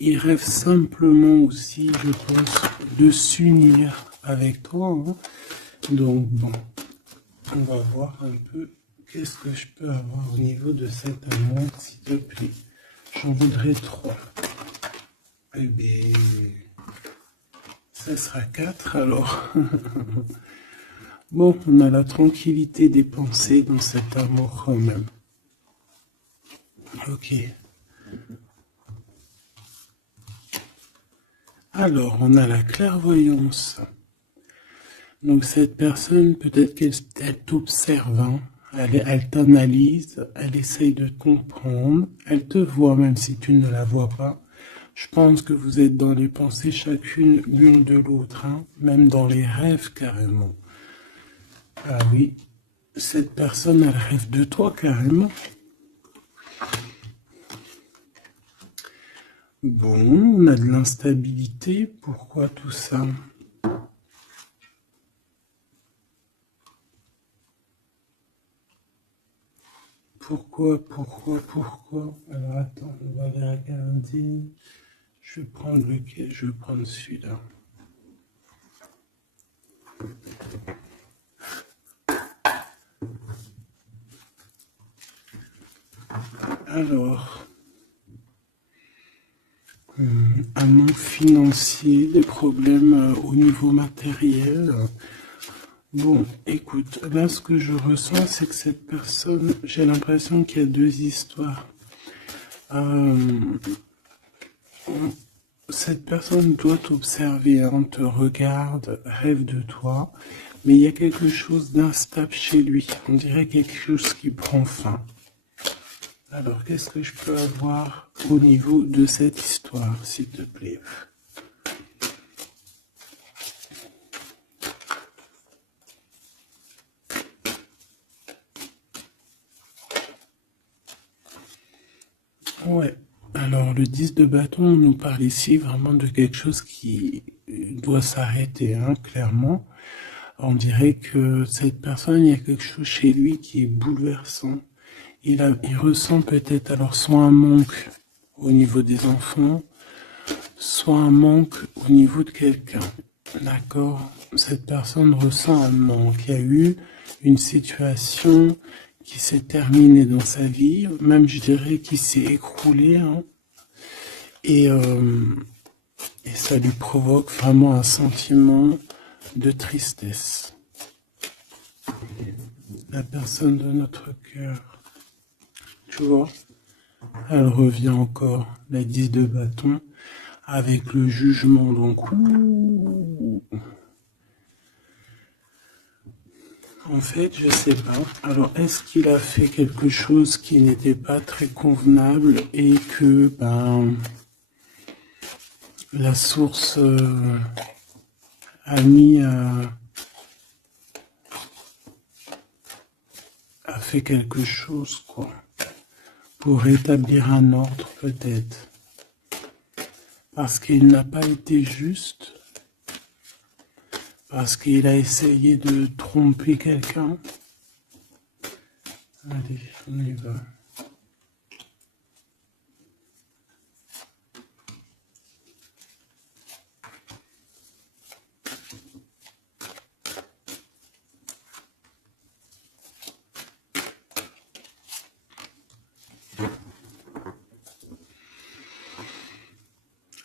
il rêve simplement aussi, je pense, de s'unir avec toi, hein. Donc bon, on va voir un peu qu'est-ce que je peux avoir au niveau de cet amour, s'il te plaît. J'en voudrais 3. Eh bien, ça sera 4 alors. Bon, on a la tranquillité des pensées dans cet amour quand même. Ok. Alors, on a la clairvoyance. Donc cette personne, peut-être qu'elle t'observe, hein. Elle t'analyse, elle essaye de te comprendre, elle te voit même si tu ne la vois pas. Je pense que vous êtes dans les pensées chacune l'une de l'autre, hein, même dans les rêves carrément. Ah oui, cette personne, elle rêve de toi carrément. Bon, on a de l'instabilité, pourquoi tout ça? Pourquoi? Alors attends, on va les regarder. Je vais prendre lequel? Je vais prendre celui-là. Alors, un manque financier, des problèmes au niveau matériel. Bon, écoute, là ce que je ressens, c'est que cette personne, j'ai l'impression qu'il y a 2 histoires. Cette personne doit t'observer, hein, te regarde, rêve de toi, mais il y a quelque chose d'instable chez lui. On dirait quelque chose qui prend fin. Alors, qu'est-ce que je peux avoir au niveau de cette histoire, s'il te plaît? Ouais. Alors, le 10 de bâton nous parle ici vraiment de quelque chose qui doit s'arrêter, hein, clairement. On dirait que cette personne, il y a quelque chose chez lui qui est bouleversant. Il ressent peut-être alors soit un manque au niveau des enfants, soit un manque au niveau de quelqu'un. D'accord? Cette personne ressent un manque. Il y a eu une situation qui s'est terminée dans sa vie, même je dirais qui s'est écroulée, hein, et ça lui provoque vraiment un sentiment de tristesse. La personne de notre cœur, tu vois, elle revient encore, la 10 de bâton, avec le jugement, donc en fait, je sais pas. Alors, est-ce qu'il a fait quelque chose qui n'était pas très convenable et que, ben, la source a mis a fait quelque chose, quoi, pour rétablir un ordre, peut-être. Parce qu'il n'a pas été juste, parce qu'il a essayé de tromper quelqu'un. Allez, on y va.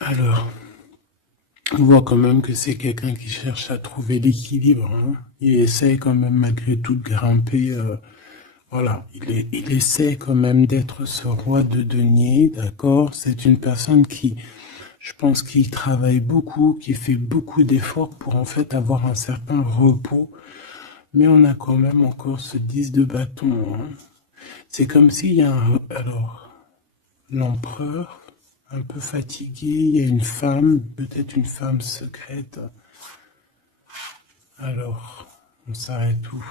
Alors, on voit quand même que c'est quelqu'un qui cherche à trouver l'équilibre, hein. Il essaie quand même malgré tout de grimper. Voilà, il essaie quand même d'être ce roi de denier, d'accord? C'est une personne qui, je pense, qui travaille beaucoup, qui fait beaucoup d'efforts pour en fait avoir un certain repos. Mais on a quand même encore ce 10 de bâton, hein. C'est comme s'il y a alors, l'empereur, un peu fatigué, il y a une femme, peut-être une femme secrète. Alors, on s'arrête où?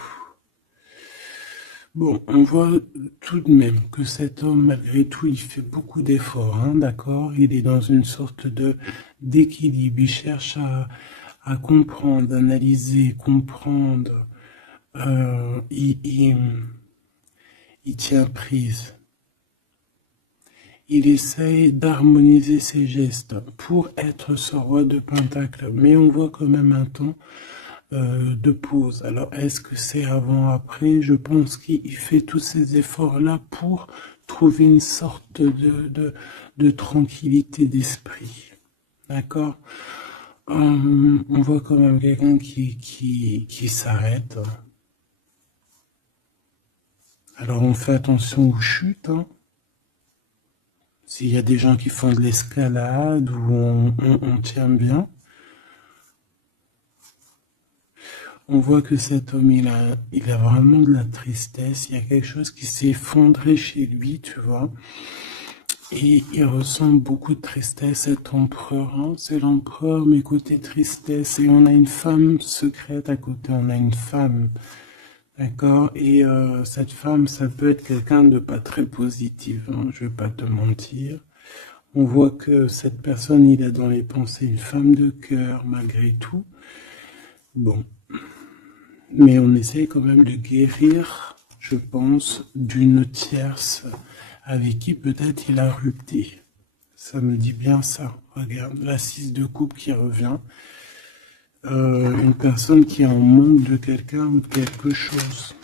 Bon, on voit tout de même que cet homme, malgré tout, il fait beaucoup d'efforts, hein, d'accord? Il est dans une sorte d'équilibre. Il cherche à comprendre, analyser, comprendre. Il tient prise. il essaye d'harmoniser ses gestes pour être ce roi de Pentacle. Mais on voit quand même un temps de pause. Alors, est-ce que c'est avant, après? Je pense qu'il fait tous ces efforts-là pour trouver une sorte de tranquillité d'esprit. D'accord? On voit quand même quelqu'un qui s'arrête. Alors, on fait attention aux chutes. Hein. S'il y a des gens qui font de l'escalade ou on tient bien. On voit que cet homme, il a vraiment de la tristesse. Il y a quelque chose qui s'est effondré chez lui, tu vois. Et il ressent beaucoup de tristesse, cet empereur. Hein. C'est l'empereur, mais côté tristesse. Et on a une femme secrète à côté. On a une femme. D'accord? Et cette femme, ça peut être quelqu'un de pas très positif. Hein. Je vais pas te mentir. On voit que cette personne, il a dans les pensées une femme de cœur, malgré tout. Bon. Mais on essaie quand même de guérir, je pense, d'une tierce avec qui peut-être il a rupté. Ça me dit bien ça. Regarde, la 6 de coupe qui revient. Une personne qui est en manque de quelqu'un ou de quelque chose.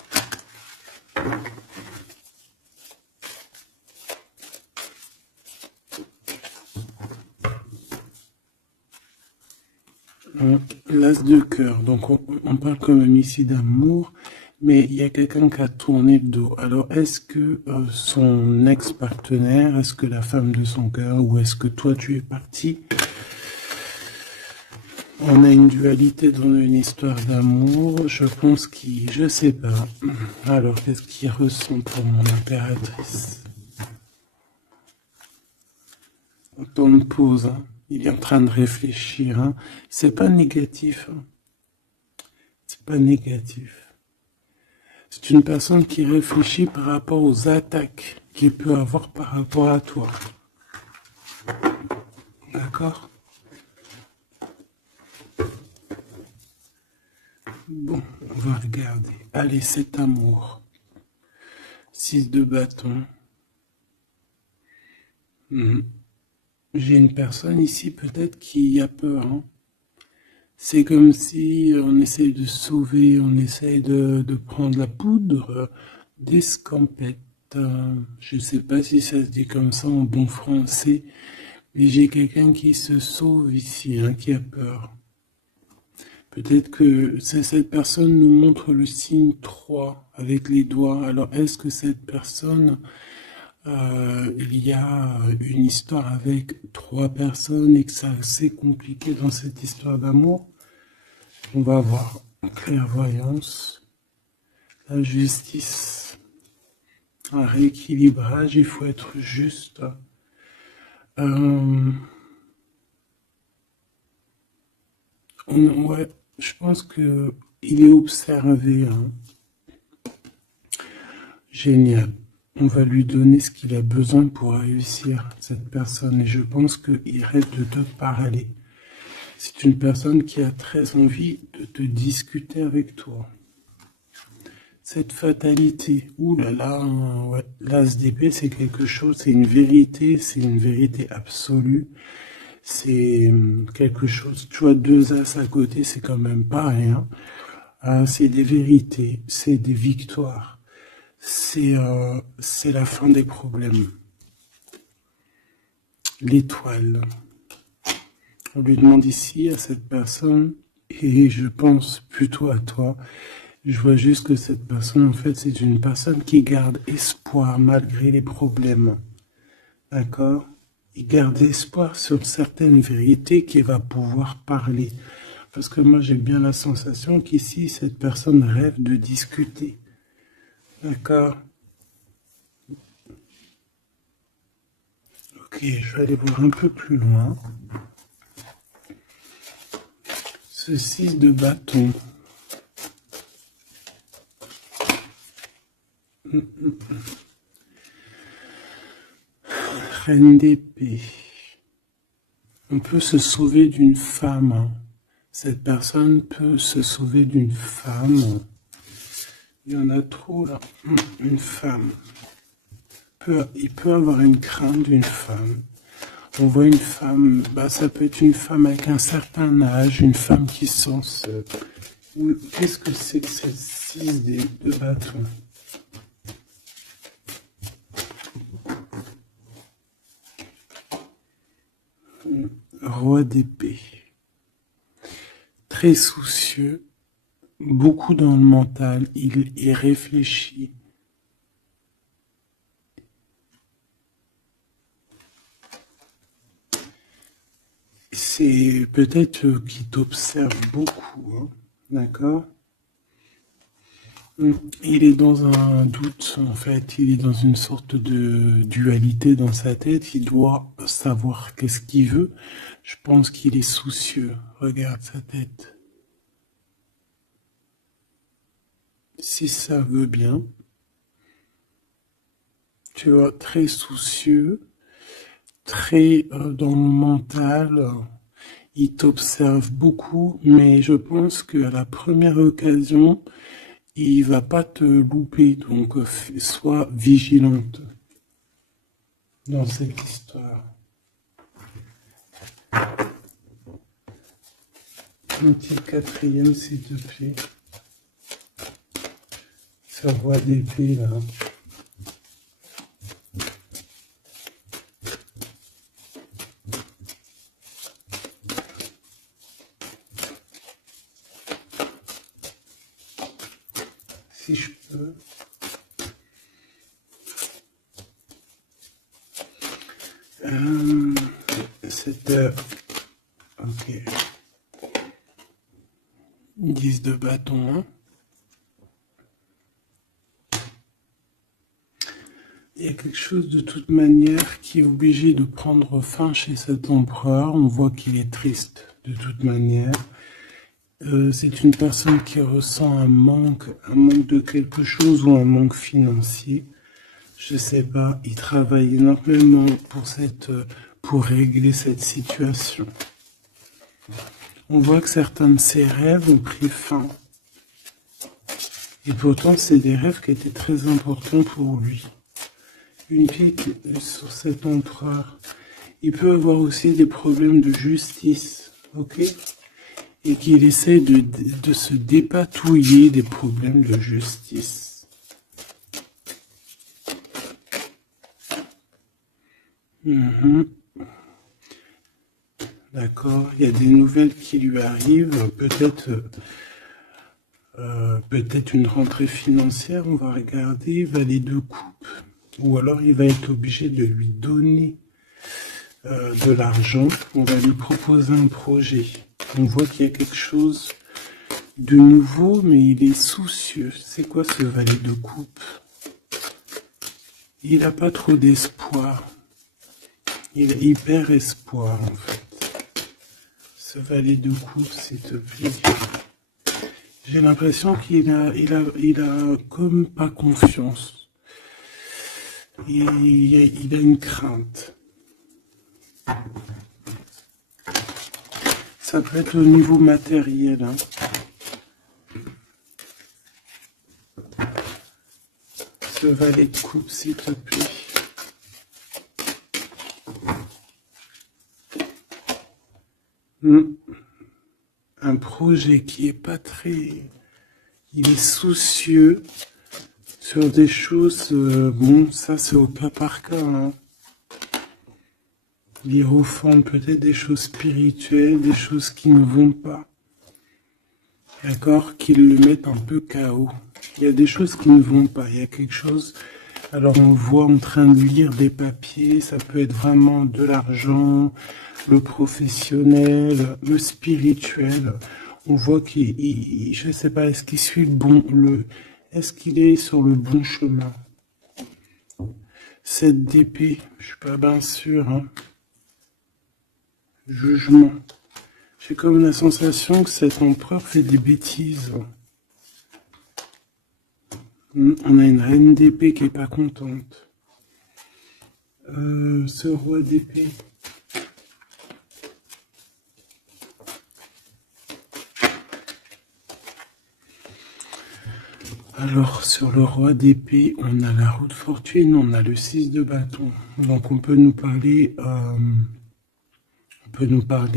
L'as de cœur, donc on parle quand même ici d'amour, mais il y a quelqu'un qui a tourné le dos. Alors est-ce que son ex-partenaire, est-ce que la femme de son cœur, ou est-ce que toi tu es parti? On a une dualité dans une histoire d'amour, je pense je sais pas. Alors qu'est-ce qu'il ressent pour mon impératrice? Temps de pause, hein. Il est en train de réfléchir. Hein. C'est pas négatif. Hein. C'est pas négatif. C'est une personne qui réfléchit par rapport aux attaques qu'il peut avoir par rapport à toi. D'accord? Bon, on va regarder. Allez, cet amour. 6 de bâton. J'ai une personne ici peut-être qui a peur. Hein. C'est comme si on essaye de sauver, on essaye de prendre la poudre d'escampette. Je ne sais pas si ça se dit comme ça en bon français, mais j'ai quelqu'un qui se sauve ici, hein, qui a peur. Peut-être que cette personne nous montre le signe 3 avec les doigts. Alors est-ce que cette personne... il y a une histoire avec 3 personnes et que c'est assez compliqué dans cette histoire d'amour. On va voir clairvoyance, la justice, un rééquilibrage, il faut être juste. Ouais, je pense que il est observé. Hein. Génial. On va lui donner ce qu'il a besoin pour réussir, cette personne. Et je pense qu'il rêve de te parler. C'est une personne qui a très envie de te discuter avec toi. Cette fatalité, ouh là là, ouais, l'as d'épée, c'est quelque chose, c'est une vérité absolue. C'est quelque chose, tu vois, 2 as à côté, c'est quand même pas rien. C'est des vérités, c'est des victoires. C'est la fin des problèmes. L'étoile. On lui demande ici à cette personne, et je pense plutôt à toi, je vois juste que cette personne, en fait, c'est une personne qui garde espoir malgré les problèmes. D'accord? Il garde espoir sur certaines vérités qu'il va pouvoir parler. Parce que moi, j'ai bien la sensation qu'ici, cette personne rêve de discuter. D'accord? Ok, je vais aller voir un peu plus loin. Ce 6 de bâton. Reine d'épée. On peut se sauver d'une femme. Hein. Cette personne peut se sauver d'une femme. Il y en a trop là. Une femme. il peut avoir une crainte d'une femme. On voit une femme, ça peut être une femme avec un certain âge, une femme qui se sent seule. Qu'est-ce que c'est que cette 6 de bâton? Roi d'épée. Très soucieux, beaucoup dans le mental, il réfléchit. C'est peut-être qu'il t'observe beaucoup, hein, d'accord? Il est dans un doute, en fait, il est dans une sorte de dualité dans sa tête, il doit savoir qu'est-ce qu'il veut. Je pense qu'il est soucieux, regarde sa tête. Si ça veut bien, tu vois, très soucieux, très dans le mental, il t'observe beaucoup, mais je pense qu'à la première occasion, il va pas te louper, donc sois vigilante dans cette histoire. Un petit quatrième, s'il te plaît. Ce roi d'épée, là. Si je peux. Cette heure. Ok. 10 de bâton, hein. Il y a quelque chose de toute manière qui est obligé de prendre fin chez cet empereur. On voit qu'il est triste de toute manière. C'est une personne qui ressent un manque de quelque chose ou un manque financier. Je sais pas, il travaille énormément pour régler cette situation. On voit que certains de ses rêves ont pris fin. Et pourtant, c'est des rêves qui étaient très importants pour lui. Une pique sur cet empereur. Il peut avoir aussi des problèmes de justice, ok? Et qu'il essaie de se dépatouiller des problèmes de justice. D'accord, il y a des nouvelles qui lui arrivent, peut-être une rentrée financière, on va regarder, valet de coupe, ou alors il va être obligé de lui donner de l'argent, on va lui proposer un projet. On voit qu'il y a quelque chose de nouveau, mais il est soucieux. C'est quoi ce valet de coupe? Il n'a pas trop d'espoir. Il a hyper espoir, en fait. Ce valet de coupe, s'il te plaît. J'ai l'impression qu'il a comme pas confiance. Il a une crainte. Ça peut être au niveau matériel, hein. Ce valet de coupe, s'il te plaît. Un projet qui est pas très... Il est soucieux sur des choses... bon, ça c'est au cas par cas, hein. Il refond peut-être des choses spirituelles, des choses qui ne vont pas. D'accord? Qui le mettent un peu KO. Il y a des choses qui ne vont pas. Il y a quelque chose... Alors on voit en train de lire des papiers, ça peut être vraiment de l'argent, le professionnel, le spirituel. On voit qu'il, je sais pas, est-ce qu'il suit est-ce qu'il est sur le bon chemin? Cette d'épée, je suis pas bien sûr, hein. Jugement. J'ai comme la sensation que cet empereur fait des bêtises. On a une reine d'épée qui est pas contente. Ce roi d'épée. Alors, sur le roi d'épée, on a la roue de fortune, on a le 6 de bâton. Donc, on peut nous parler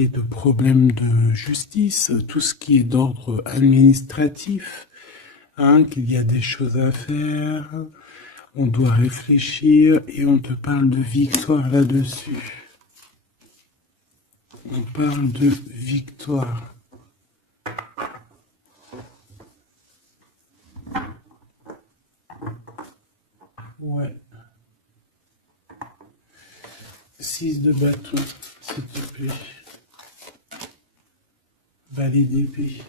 de problèmes de justice, tout ce qui est d'ordre administratif, hein, qu'il y a des choses à faire, on doit réfléchir et on te parle de victoire là-dessus. On parle de victoire. Ouais. 6 de bâton, s'il te plaît. Valet d'épée.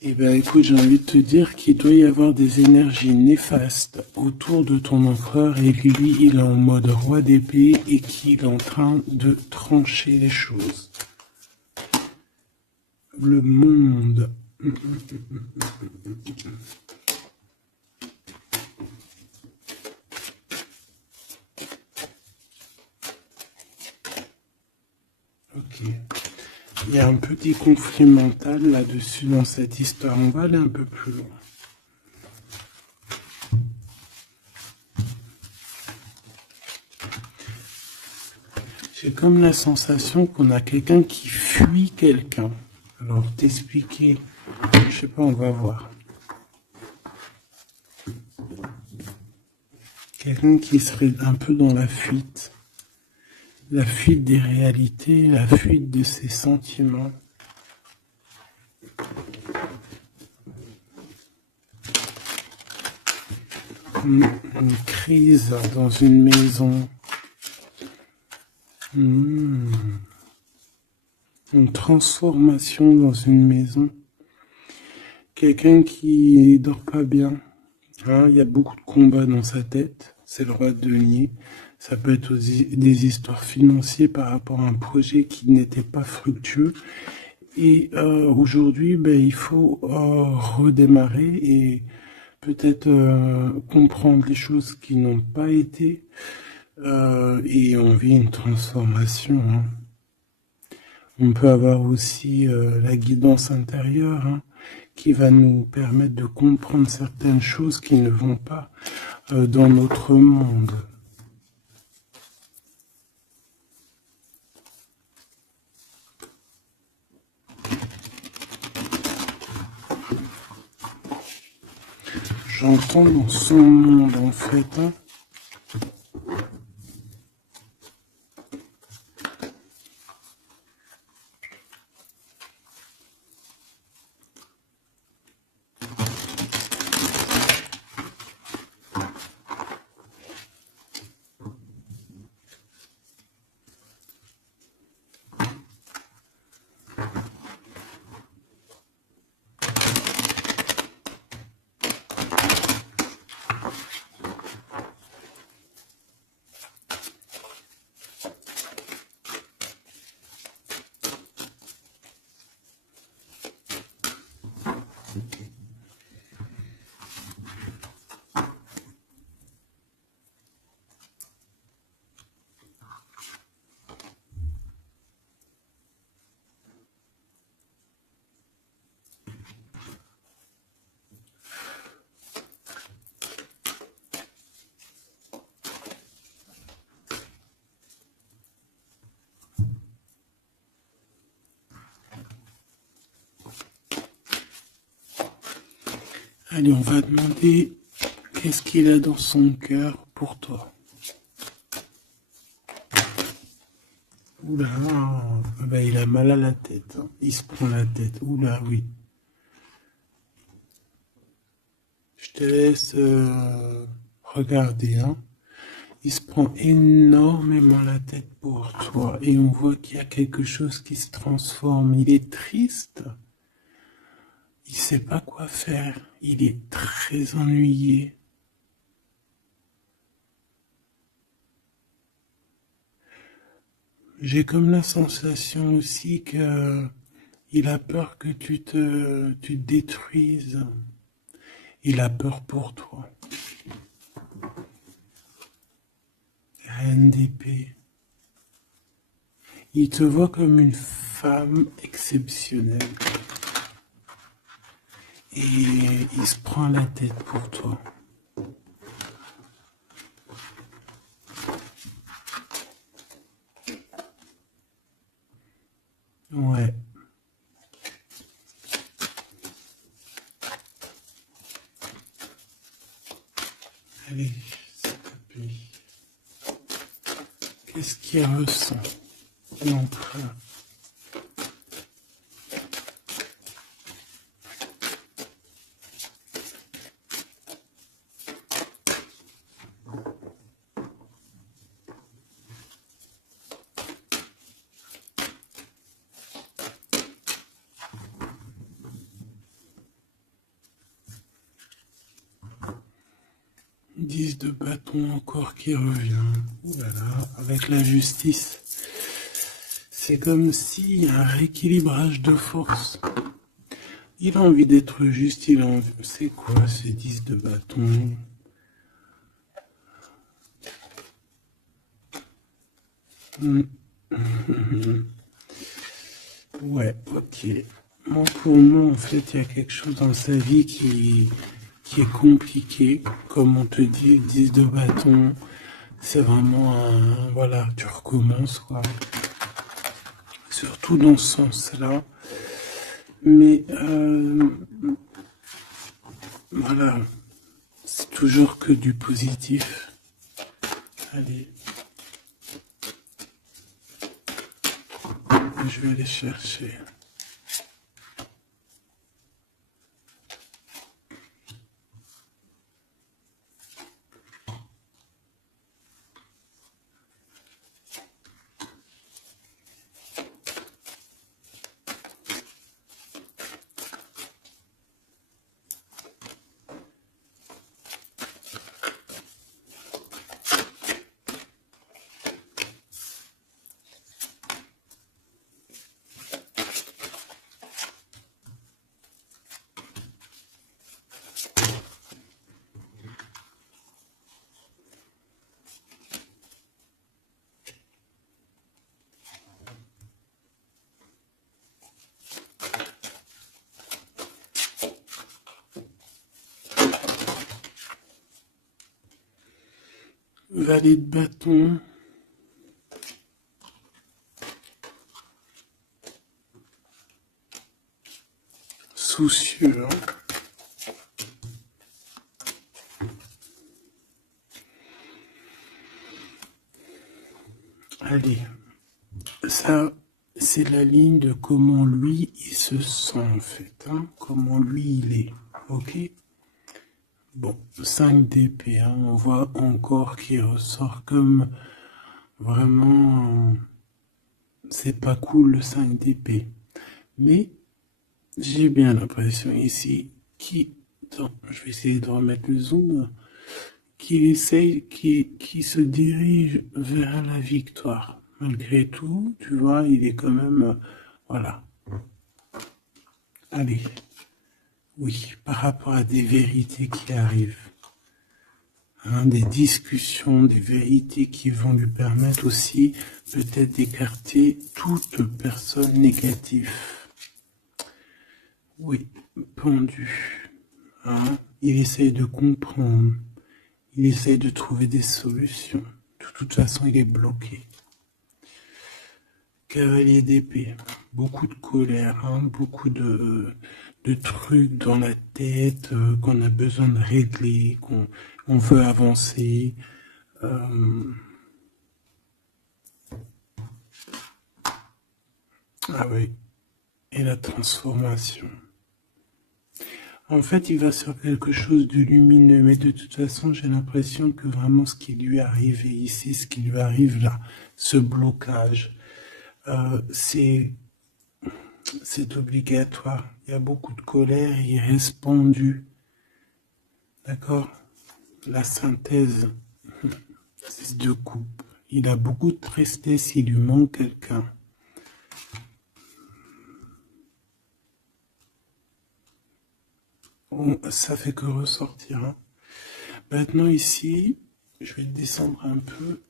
Eh bien, écoute, j'ai envie de te dire qu'il doit y avoir des énergies néfastes autour de ton empereur et que lui, il est en mode roi d'épée et qu'il est en train de trancher les choses. Le monde. Ok. Il y a un petit conflit mental là-dessus dans cette histoire. On va aller un peu plus loin. J'ai comme la sensation qu'on a quelqu'un qui fuit quelqu'un. Alors, t'expliquer, je sais pas, on va voir. Quelqu'un qui serait un peu dans la fuite des réalités, la fuite de ses sentiments. Une crise dans une maison. Une transformation dans une maison. Quelqu'un qui dort pas bien. Hein, il y a beaucoup de combats dans sa tête. C'est le roi de denier. Ça peut être aussi des histoires financières par rapport à un projet qui n'était pas fructueux. Et aujourd'hui, ben, il faut redémarrer et peut-être comprendre les choses qui n'ont pas été. Et on vit une transformation. Hein. On peut avoir aussi la guidance intérieure, hein, qui va nous permettre de comprendre certaines choses qui ne vont pas dans notre monde. J'entends dans son monde en fait. Hein. Allez, on va demander qu'est-ce qu'il a dans son cœur pour toi. Oula, ben, il a mal à la tête. Hein. Il se prend la tête. Oula, oui. Je te laisse regarder. Hein. Il se prend énormément la tête pour toi. Et on voit qu'il y a quelque chose qui se transforme. Il est triste. Il sait pas quoi faire. Il est très ennuyé. J'ai comme la sensation aussi que il a peur que tu te détruises. Il a peur pour toi. Reine d'épée. Il te voit comme une femme exceptionnelle. et il se prend la tête pour toi. Ouais. Allez, s'il te plaît. Qu'est-ce qu'il ressent? L'empereur. Dix de bâton encore qui revient. Voilà, avec la justice. C'est comme s'il y a un rééquilibrage de force. Il a envie d'être juste, il a envie... C'est quoi ces 10 de bâton? Ouais, ok. Moi, pour moi, en fait, il y a quelque chose dans sa vie qui est compliqué. Comme on te dit, 10 de bâton, c'est vraiment un... Voilà, tu recommences, quoi. Surtout dans ce sens-là. Mais, voilà, c'est toujours que du positif. Allez. Je vais aller chercher. Valet de bâton. Soucieux. Allez. Ça, c'est la ligne de comment lui, il se sent, en fait. Hein, comment lui, il est. Ok? Bon, 5 d'épée. Hein, on voit encore qu'il ressort comme vraiment... c'est pas cool, le 5 d'épée. Mais j'ai bien l'impression ici qu'il... Attends, je vais essayer de remettre le zoom. Qu'il essaye, qui se dirige vers la victoire. Malgré tout, tu vois, il est quand même... voilà. Allez. Oui, par rapport à des vérités qui arrivent. Hein, des discussions, des vérités qui vont lui permettre aussi peut-être d'écarter toute personne négative. Oui, pendu. Hein, il essaye de comprendre. Il essaye de trouver des solutions. De toute façon, il est bloqué. Cavalier d'épée. Beaucoup de colère, hein, beaucoup de trucs dans la tête qu'on a besoin de régler, qu'on veut avancer. Ah oui. Et la transformation. En fait, il va sur quelque chose de lumineux, mais de toute façon, j'ai l'impression que vraiment ce qui lui est arrivé ici, ce qui lui arrive là, ce blocage, c'est obligatoire. Il y a beaucoup de colère, il reste pendu. D'accord? La synthèse, c'est de coupe. Il a beaucoup de tristesse, il lui manque quelqu'un. Bon, ça fait que ressortir. Hein. Maintenant ici, je vais descendre un peu.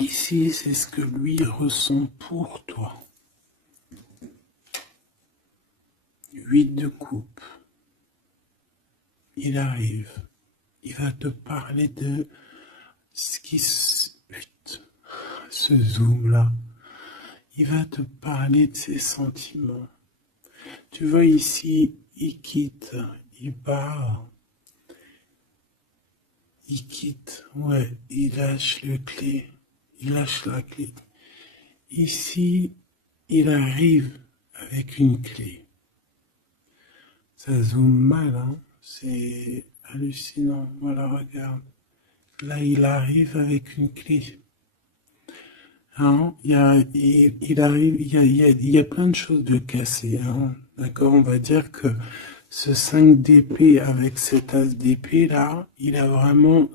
Ici, c'est ce que lui ressent pour toi. 8 de coupe. il arrive. Il va te parler de ce qui ce zoom là. Il va te parler de ses sentiments. Tu vois ici, il quitte, il part. Il quitte, ouais, il lâche le clé. Il lâche la clé. Ici, il arrive avec une clé. Ça zoome mal, hein. C'est hallucinant. Voilà, regarde. Là, il arrive avec une clé. Hein, il arrive, il y a plein de choses de cassées. Hein. D'accord, on va dire que ce 5 d'épée avec cet as d'épée là,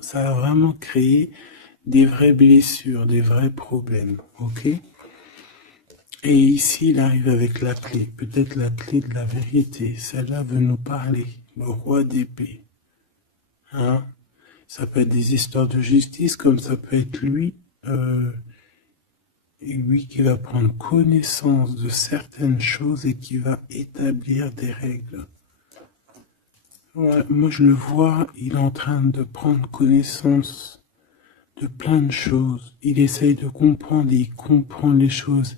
ça a vraiment créé des vraies blessures, des vrais problèmes. Ok. Et ici, il arrive avec la clé, peut-être la clé de la vérité. Celle-là veut nous parler, le roi d'épée. Hein, ça peut être des histoires de justice, comme ça peut être lui. Et lui qui va prendre connaissance de certaines choses et qui va établir des règles. Ouais, moi je le vois, il est en train de prendre connaissance de plein de choses. Il essaye de comprendre et il comprend les choses.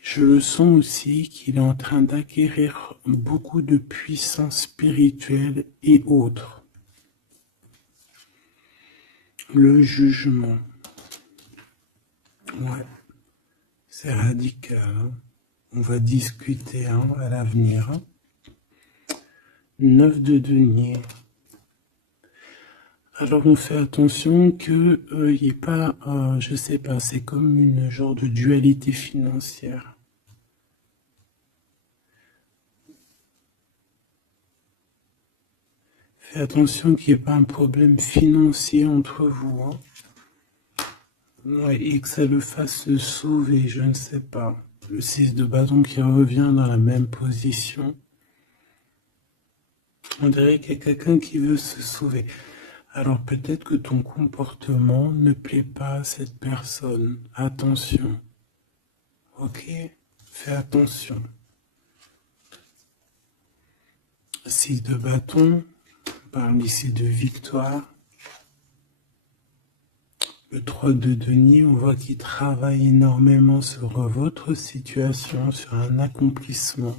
Je le sens aussi qu'il est en train d'acquérir beaucoup de puissance spirituelle et autres. Le jugement. Ouais. C'est radical. Hein. On va discuter hein, à l'avenir. Hein. 9 de denier. Alors on fait attention que il n'y ait pas, je sais pas, c'est comme une genre de dualité financière. Fais attention qu'il n'y ait pas un problème financier entre vous. Hein. Ouais, et que ça le fasse se sauver, je ne sais pas. Le 6 de bâton qui revient dans la même position. On dirait qu'il y a quelqu'un qui veut se sauver. Alors peut-être que ton comportement ne plaît pas à cette personne. Attention. Ok? Fais attention. 6 de bâton. On parle ici de victoire. Le 3 de denier, on voit qu'il travaille énormément sur votre situation, sur un accomplissement.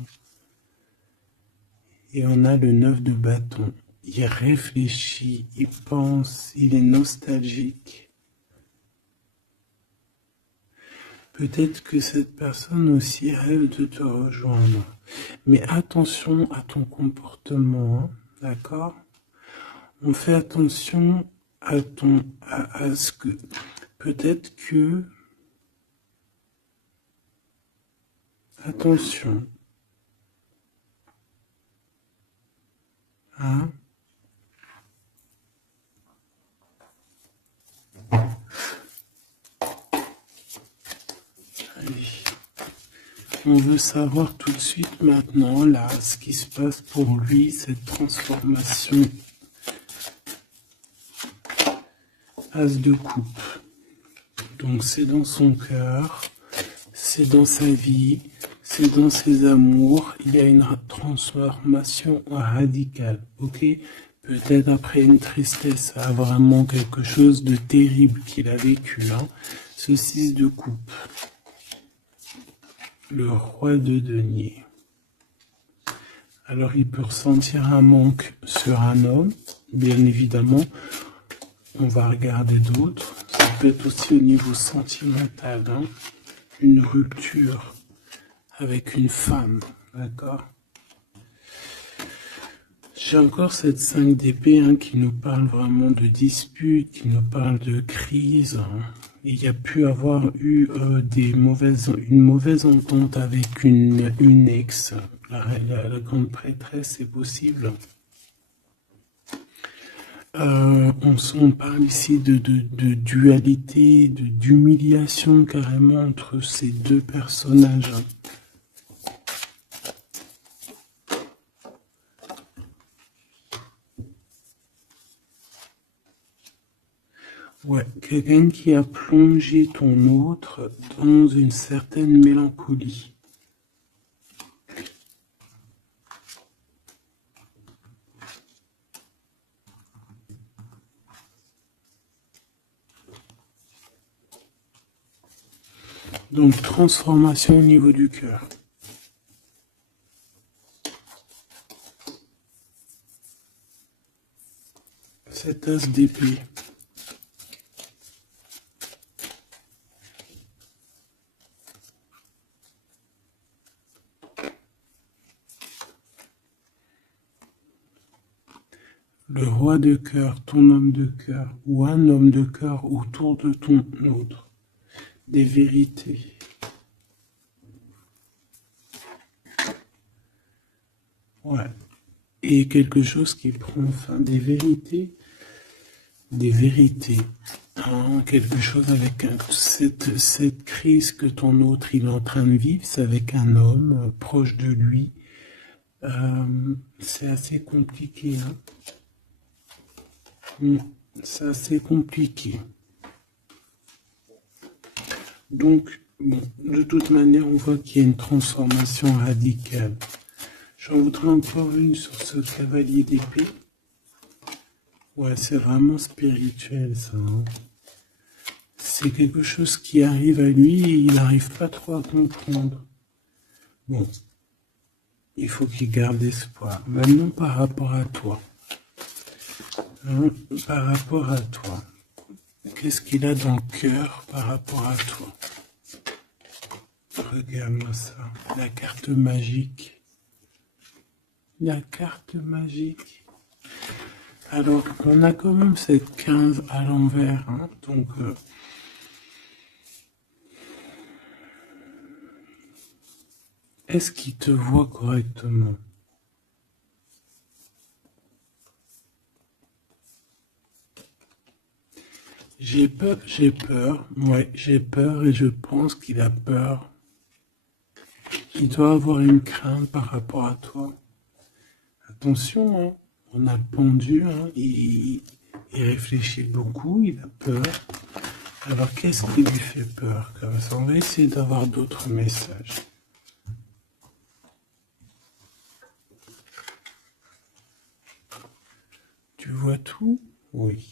Et on a le 9 de bâton. Il réfléchit, il pense, il est nostalgique. Peut-être que cette personne aussi rêve de te rejoindre. Mais attention à ton comportement, hein, d'accord? On fait attention à ce que peut-être que attention. Hein? Allez. On veut savoir tout de suite maintenant, là, ce qui se passe pour lui, cette transformation. As de coupe. Donc c'est dans son cœur, c'est dans sa vie, c'est dans ses amours. Il y a une transformation radicale, ok? Peut-être après une tristesse, vraiment quelque chose de terrible qu'il a vécu. Hein. Ce 6 de coupe. Le roi de denier. Alors il peut ressentir un manque sur un homme, bien évidemment. On va regarder d'autres. Ça peut être aussi au niveau sentimental, hein, une rupture avec une femme, d'accord? J'ai encore cette 5 d'épée hein, qui nous parle vraiment de dispute, qui nous parle de crise. Hein. Il y a pu avoir eu une mauvaise entente avec une ex. La grande prêtresse, c'est possible. On parle ici de dualité, d'humiliation carrément entre ces deux personnages. Ouais, quelqu'un qui a plongé ton autre dans une certaine mélancolie. Donc, transformation au niveau du cœur. Cet as d'épée. Le roi de cœur, ton homme de cœur, ou un homme de cœur autour de ton autre. Des vérités. Ouais. Et quelque chose qui prend fin. Des vérités. Des vérités. Hein, quelque chose avec cette crise que ton autre il est en train de vivre, c'est avec un homme proche de lui. C'est assez compliqué. Hein. C'est assez compliqué. Donc, bon, de toute manière, on voit qu'il y a une transformation radicale. J'en voudrais encore une sur ce cavalier d'épée. Ouais, c'est vraiment spirituel, ça. Hein. C'est quelque chose qui arrive à lui et il n'arrive pas trop à comprendre. Bon, il faut qu'il garde espoir. Maintenant, par rapport à toi. Hein, par rapport à toi. Qu'est-ce qu'il a dans le cœur par rapport à toi? Regarde-moi ça. La carte magique. La carte magique. Alors, on a quand même cette 15 à l'envers. Hein, donc, est-ce qu'il te voit correctement? J'ai peur, ouais, j'ai peur et je pense qu'il a peur. Il doit avoir une crainte par rapport à toi. Attention, hein, on a le pendu, hein, il réfléchit beaucoup, il a peur. Alors qu'est-ce qui lui fait peur comme ça? On va essayer d'avoir d'autres messages. Tu vois tout? Oui.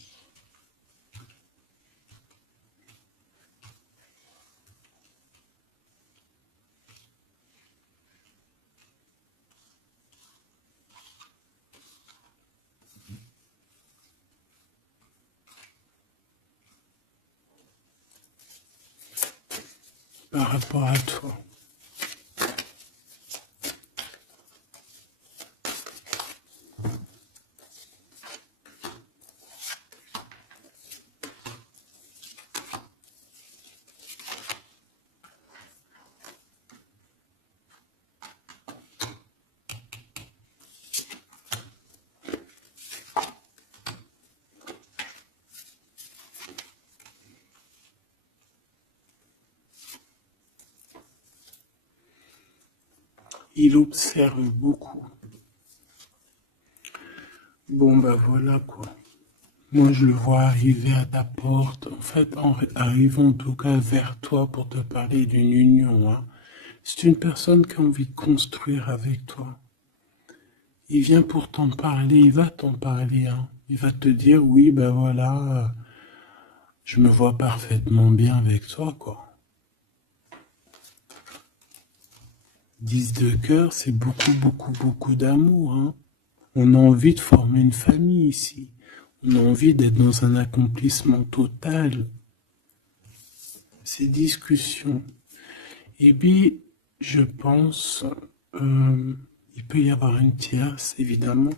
Par rapport à toi. Il observe beaucoup. Bon, bah voilà quoi. Moi, je le vois arriver à ta porte, en fait, en arrivant en tout cas vers toi pour te parler d'une union. Hein. C'est une personne qui a envie de construire avec toi. Il vient pour t'en parler, il va t'en parler. Hein. Il va te dire, oui, ben voilà, je me vois parfaitement bien avec toi, quoi. 10 de cœur, c'est beaucoup, beaucoup, beaucoup d'amour. Hein. On a envie de former une famille ici. On a envie d'être dans un accomplissement total. Ces discussions. Et puis, je pense, il peut y avoir une tierce, évidemment.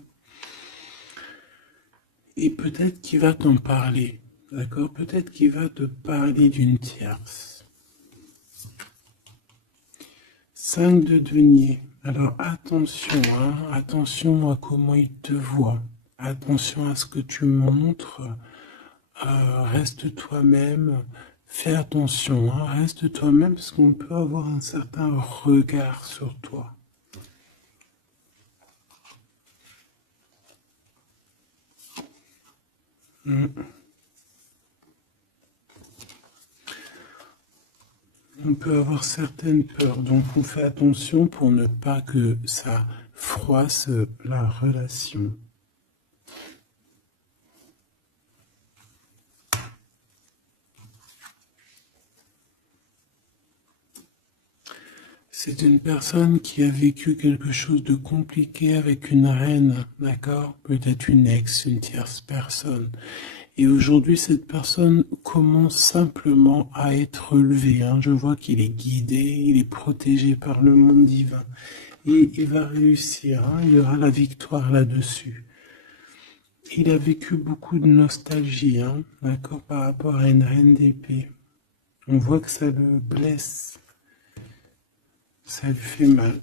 Et peut-être qu'il va t'en parler. D'accord? Peut-être qu'il va te parler d'une tierce. 5 de denier. Alors attention, hein, attention à comment il te voit. Attention à ce que tu montres. Reste toi-même. Fais attention, hein, reste toi-même parce qu'on peut avoir un certain regard sur toi. On peut avoir certaines peurs, donc on fait attention pour ne pas que ça froisse la relation. C'est une personne qui a vécu quelque chose de compliqué avec une reine, d'accord? Peut-être une ex, une tierce personne. Et aujourd'hui, cette personne commence simplement à être relevée, hein. Je vois qu'il est guidé, il est protégé par le monde divin. Et il va réussir, hein. Il y aura la victoire là-dessus. Il a vécu beaucoup de nostalgie, hein, d'accord, par rapport à une reine d'épée. On voit que ça le blesse, ça lui fait mal.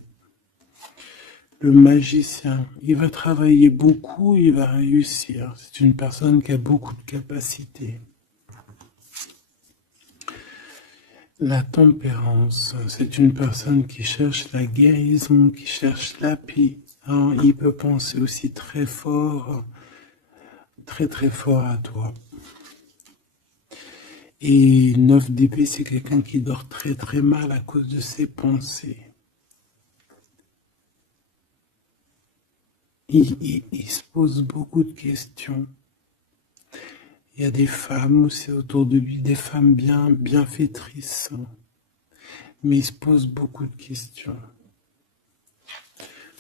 Le magicien, il va travailler beaucoup, il va réussir. C'est une personne qui a beaucoup de capacités. La tempérance, c'est une personne qui cherche la guérison, qui cherche la paix. Hein, il peut penser aussi très fort, très fort à toi. Et 9 d'épée, c'est quelqu'un qui dort très mal à cause de ses pensées. Il se pose beaucoup de questions. Il y a des femmes aussi autour de lui, des femmes bienfaitrices. Mais il se pose beaucoup de questions.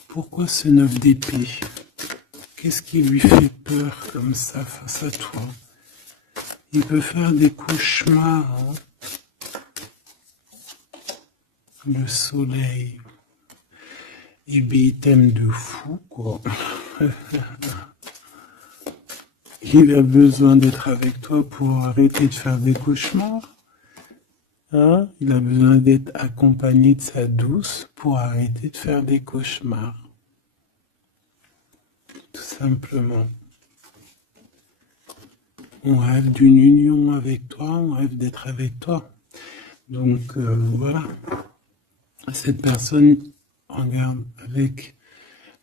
Pourquoi ce 9 d'épée? Qu'est-ce qui lui fait peur comme ça face à toi? Il peut faire des cauchemars. Hein. Le soleil. Et bien, il t'aime de fou, quoi. Il a besoin d'être avec toi pour arrêter de faire des cauchemars. Hein? Il a besoin d'être accompagné de sa douce pour arrêter de faire des cauchemars. Tout simplement. On rêve d'une union avec toi, on rêve d'être avec toi. Donc voilà. Cette personne, regarde, avec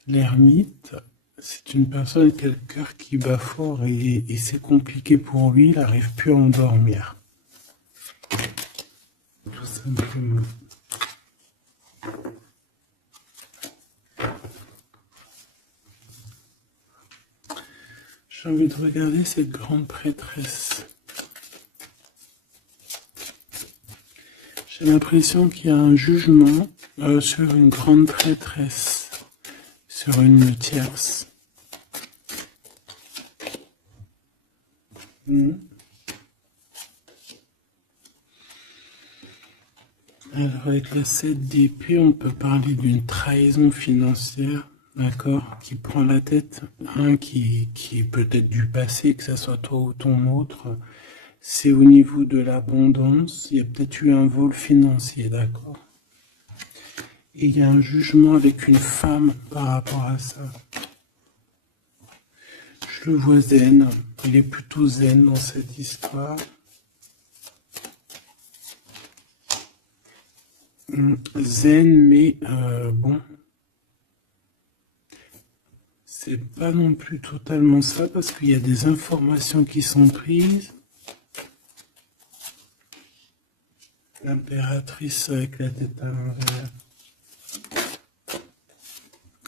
l'ermite, c'est une personne qui a le cœur qui bat fort et c'est compliqué pour lui, il n'arrive plus à endormir. Tout simplement. J'ai envie de regarder cette grande prêtresse. J'ai l'impression qu'il y a un jugement sur une grande prêtresse, sur une tierce. Alors avec la 7 d'épée, on peut parler d'une trahison financière, d'accord, qui prend la tête, hein, qui est peut-être du passé, que ce soit toi ou ton autre. C'est au niveau de l'abondance, il y a peut-être eu un vol financier, d'accord. Et il y a un jugement avec une femme par rapport à ça. Je le vois zen, il est plutôt zen dans cette histoire. Zen, mais bon, c'est pas non plus totalement ça parce qu'il y a des informations qui sont prises. L'impératrice avec la tête à l'envers.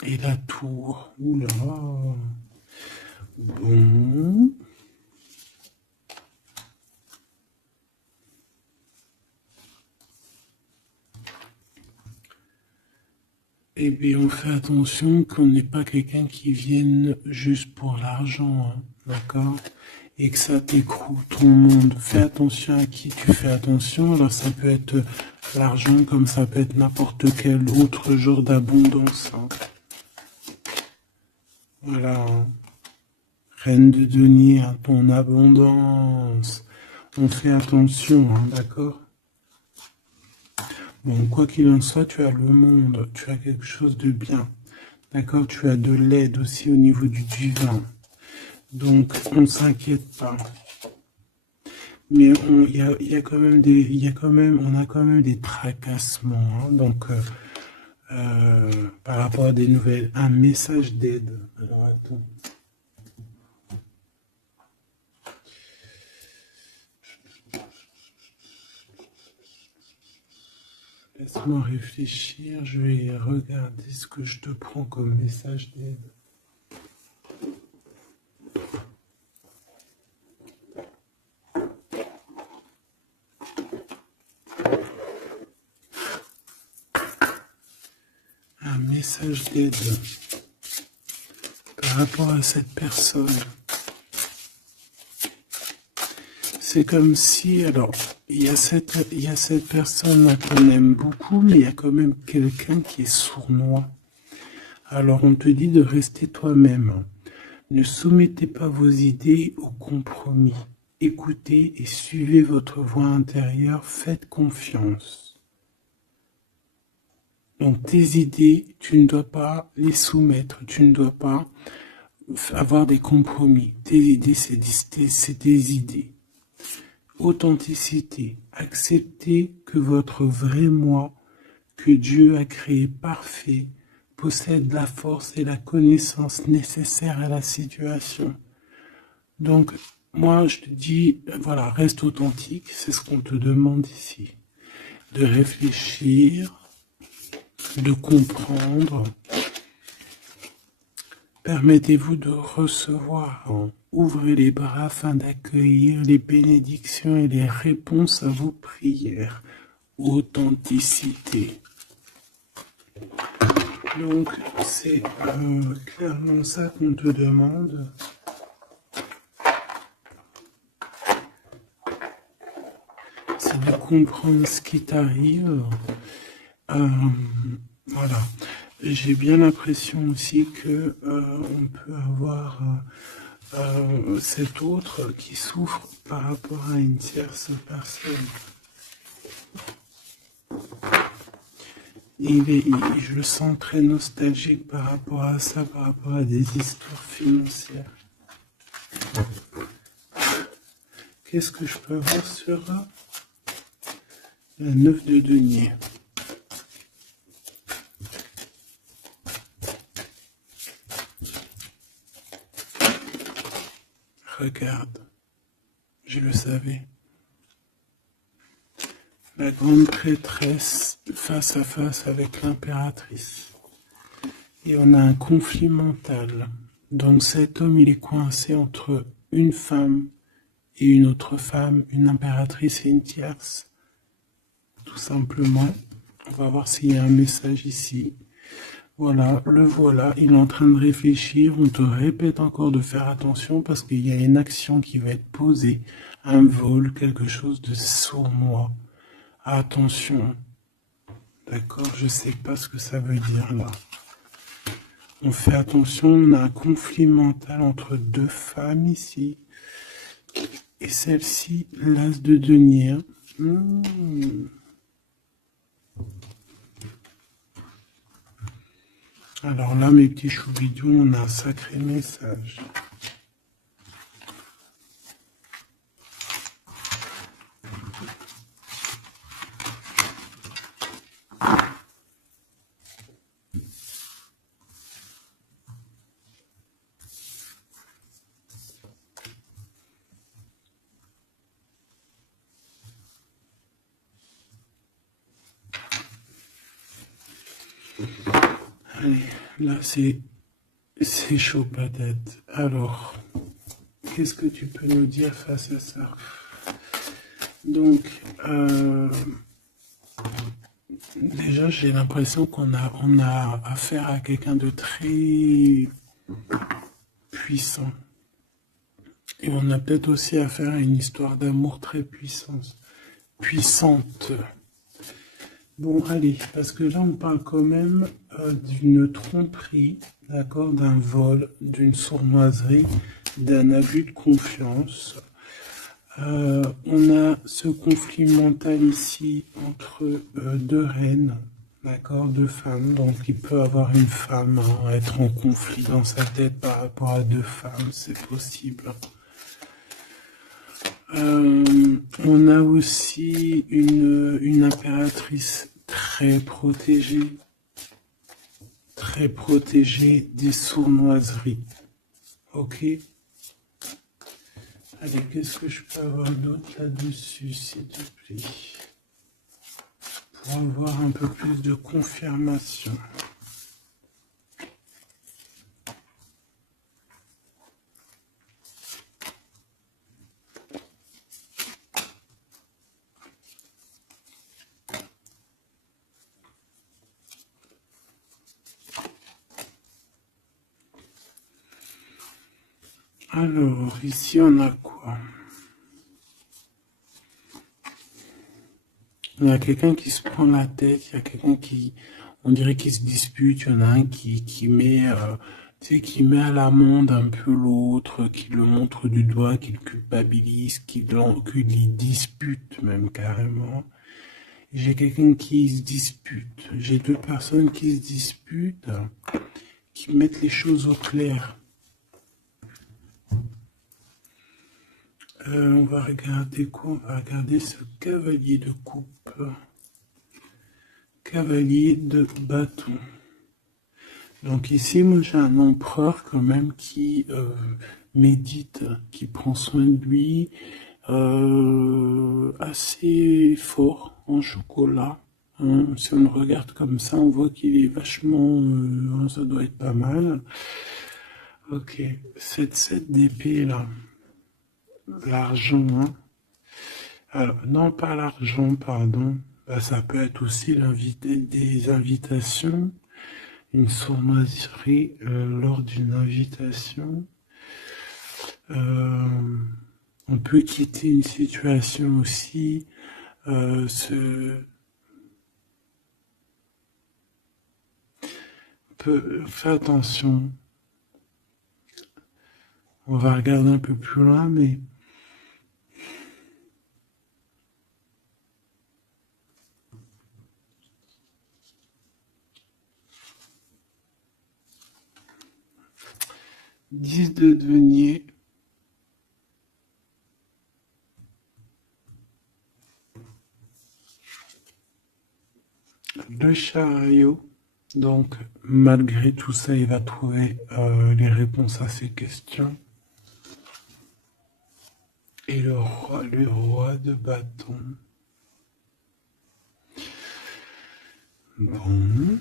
Et la tour. Oula. Bon. Eh bien, on fait attention qu'on n'ait pas quelqu'un qui vienne juste pour l'argent, hein, d'accord? Et que ça t'écroule ton monde. Fais attention à qui tu fais attention. Alors, ça peut être l'argent comme ça peut être n'importe quel autre genre d'abondance. Hein. Voilà. Hein. Reine de denier, hein, ton abondance. On fait attention, hein, d'accord? Bon, quoi qu'il en soit, tu as le monde, tu as quelque chose de bien. D'accord? Tu as de l'aide aussi au niveau du divin. Donc, on ne s'inquiète pas. Mais il y a quand même on a quand même des tracassements. Hein, donc, par rapport à des nouvelles, un message d'aide. Alors, attends. Laisse-moi réfléchir, je vais regarder ce que je te prends comme message d'aide. message d'aide par rapport à cette personne. C'est comme si, alors, il y a cette personne qu'on aime beaucoup, mais il y a quand même quelqu'un qui est sournois. Alors, on te dit de rester toi-même. Ne soumettez pas vos idées au compromis. Écoutez et suivez votre voix intérieure, faites confiance. Donc, tes idées, tu ne dois pas les soumettre, tu ne dois pas avoir des compromis. Tes idées, c'est tes idées. Authenticité. Acceptez que votre vrai moi, que Dieu a créé parfait, possède la force et la connaissance nécessaires à la situation. Donc, moi, je te dis, voilà, reste authentique, c'est ce qu'on te demande ici. De réfléchir, de comprendre. Permettez-vous de recevoir. Ouvrez les bras afin d'accueillir les bénédictions et les réponses à vos prières. Authenticité. Donc, c'est clairement ça qu'on te demande. C'est de comprendre ce qui t'arrive. Voilà. J'ai bien l'impression aussi que on peut avoir cet autre qui souffre par rapport à une tierce personne. Je le sens très nostalgique par rapport à ça, par rapport à des histoires financières. Qu'est-ce que je peux voir sur la 9 de denier? Regarde, je le savais. La grande prêtresse face à face avec l'impératrice. Et on a un conflit mental. Donc cet homme, il est coincé entre une femme et une autre femme, une impératrice et une tierce. Tout simplement. On va voir s'il y a un message ici. Voilà, le voilà, il est en train de réfléchir. On te répète encore de faire attention parce qu'il y a une action qui va être posée. Un vol, quelque chose de sournois. Attention. D'accord, je sais pas ce que ça veut dire là. On fait attention, on a un conflit mental entre deux femmes ici. Et celle-ci, l'as de denier. Alors là, mes petits choubidous, on a un sacré message. Allez, là, c'est chaud patate. Alors, qu'est-ce que tu peux nous dire face à ça? Donc, déjà, j'ai l'impression qu'on a affaire à quelqu'un de très puissant. Et on a peut-être aussi affaire à une histoire d'amour très puissante. Bon, allez, parce que là, on parle quand même d'une tromperie, d'accord, d'un vol, d'une sournoiserie, d'un abus de confiance. On a ce conflit mental ici entre deux reines, d'accord, deux femmes. Donc, il peut avoir une femme, être en conflit dans sa tête par rapport à deux femmes, c'est possible. On a aussi une impératrice très protégée des sournoiseries. Ok. Allez, qu'est-ce que je peux avoir d'autre là-dessus, s'il te plaît, pour avoir un peu plus de confirmation. Alors, ici, on a quoi? Il y a quelqu'un qui se prend la tête, il y a quelqu'un qui, on dirait qu'il se dispute, il y en a un qui met, tu sais, qui met à l'amende un peu l'autre, qui le montre du doigt, qui le culpabilise, qui lui dispute même carrément. J'ai quelqu'un qui se dispute, j'ai deux personnes qui se disputent, qui mettent les choses au clair. On va regarder quoi? On va regarder ce cavalier de coupe. Cavalier de bâton. Donc ici, moi j'ai un empereur quand même qui médite, qui prend soin de lui, assez fort en chocolat. Hein. Si on le regarde comme ça, on voit qu'il est vachement... ça doit être pas mal. Ok, cette 7 d'épée là. L'argent, hein. Alors, non, pas l'argent, pardon. Bah, ça peut être aussi des invitations, une sournoiserie lors d'une invitation. On peut quitter une situation aussi. Fais attention. On va regarder un peu plus loin, mais 10 de denier. Le chariot. Donc, malgré tout ça, il va trouver les réponses à ses questions. Et le roi de bâton. Bon.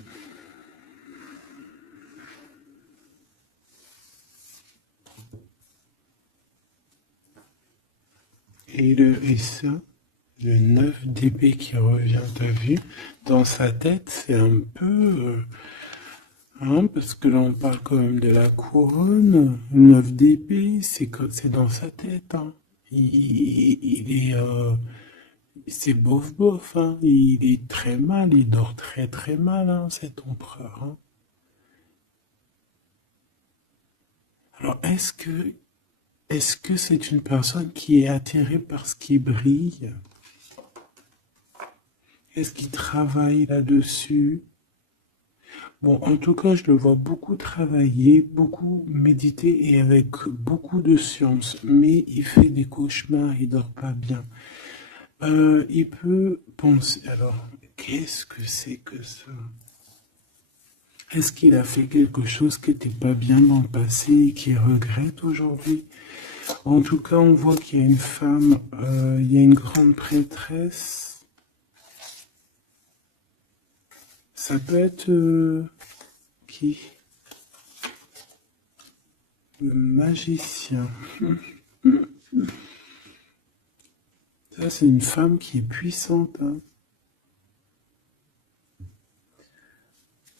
Et ça, le 9 d'épée qui revient, t'as vu? Dans sa tête, c'est un peu... hein, parce que là, on parle quand même de la couronne. Le 9 d'épée, c'est dans sa tête. Hein. Il est... c'est bof bof. Hein. Il est très mal, il dort très très mal, hein, cet empereur. Hein. Alors, est-ce que c'est une personne qui est attirée par ce qui brille? Est-ce qu'il travaille là-dessus? Bon, en tout cas, je le vois beaucoup travailler, beaucoup méditer et avec beaucoup de science. Mais il fait des cauchemars, il dort pas bien. Il peut penser... Alors, qu'est-ce que c'est que ça? Est-ce qu'il a fait quelque chose qui n'était pas bien dans le passé et qu'il regrette aujourd'hui? En tout cas, on voit qu'il y a une femme, il y a une grande prêtresse. Ça peut être qui? Le magicien. Ça, c'est une femme qui est puissante. Hein.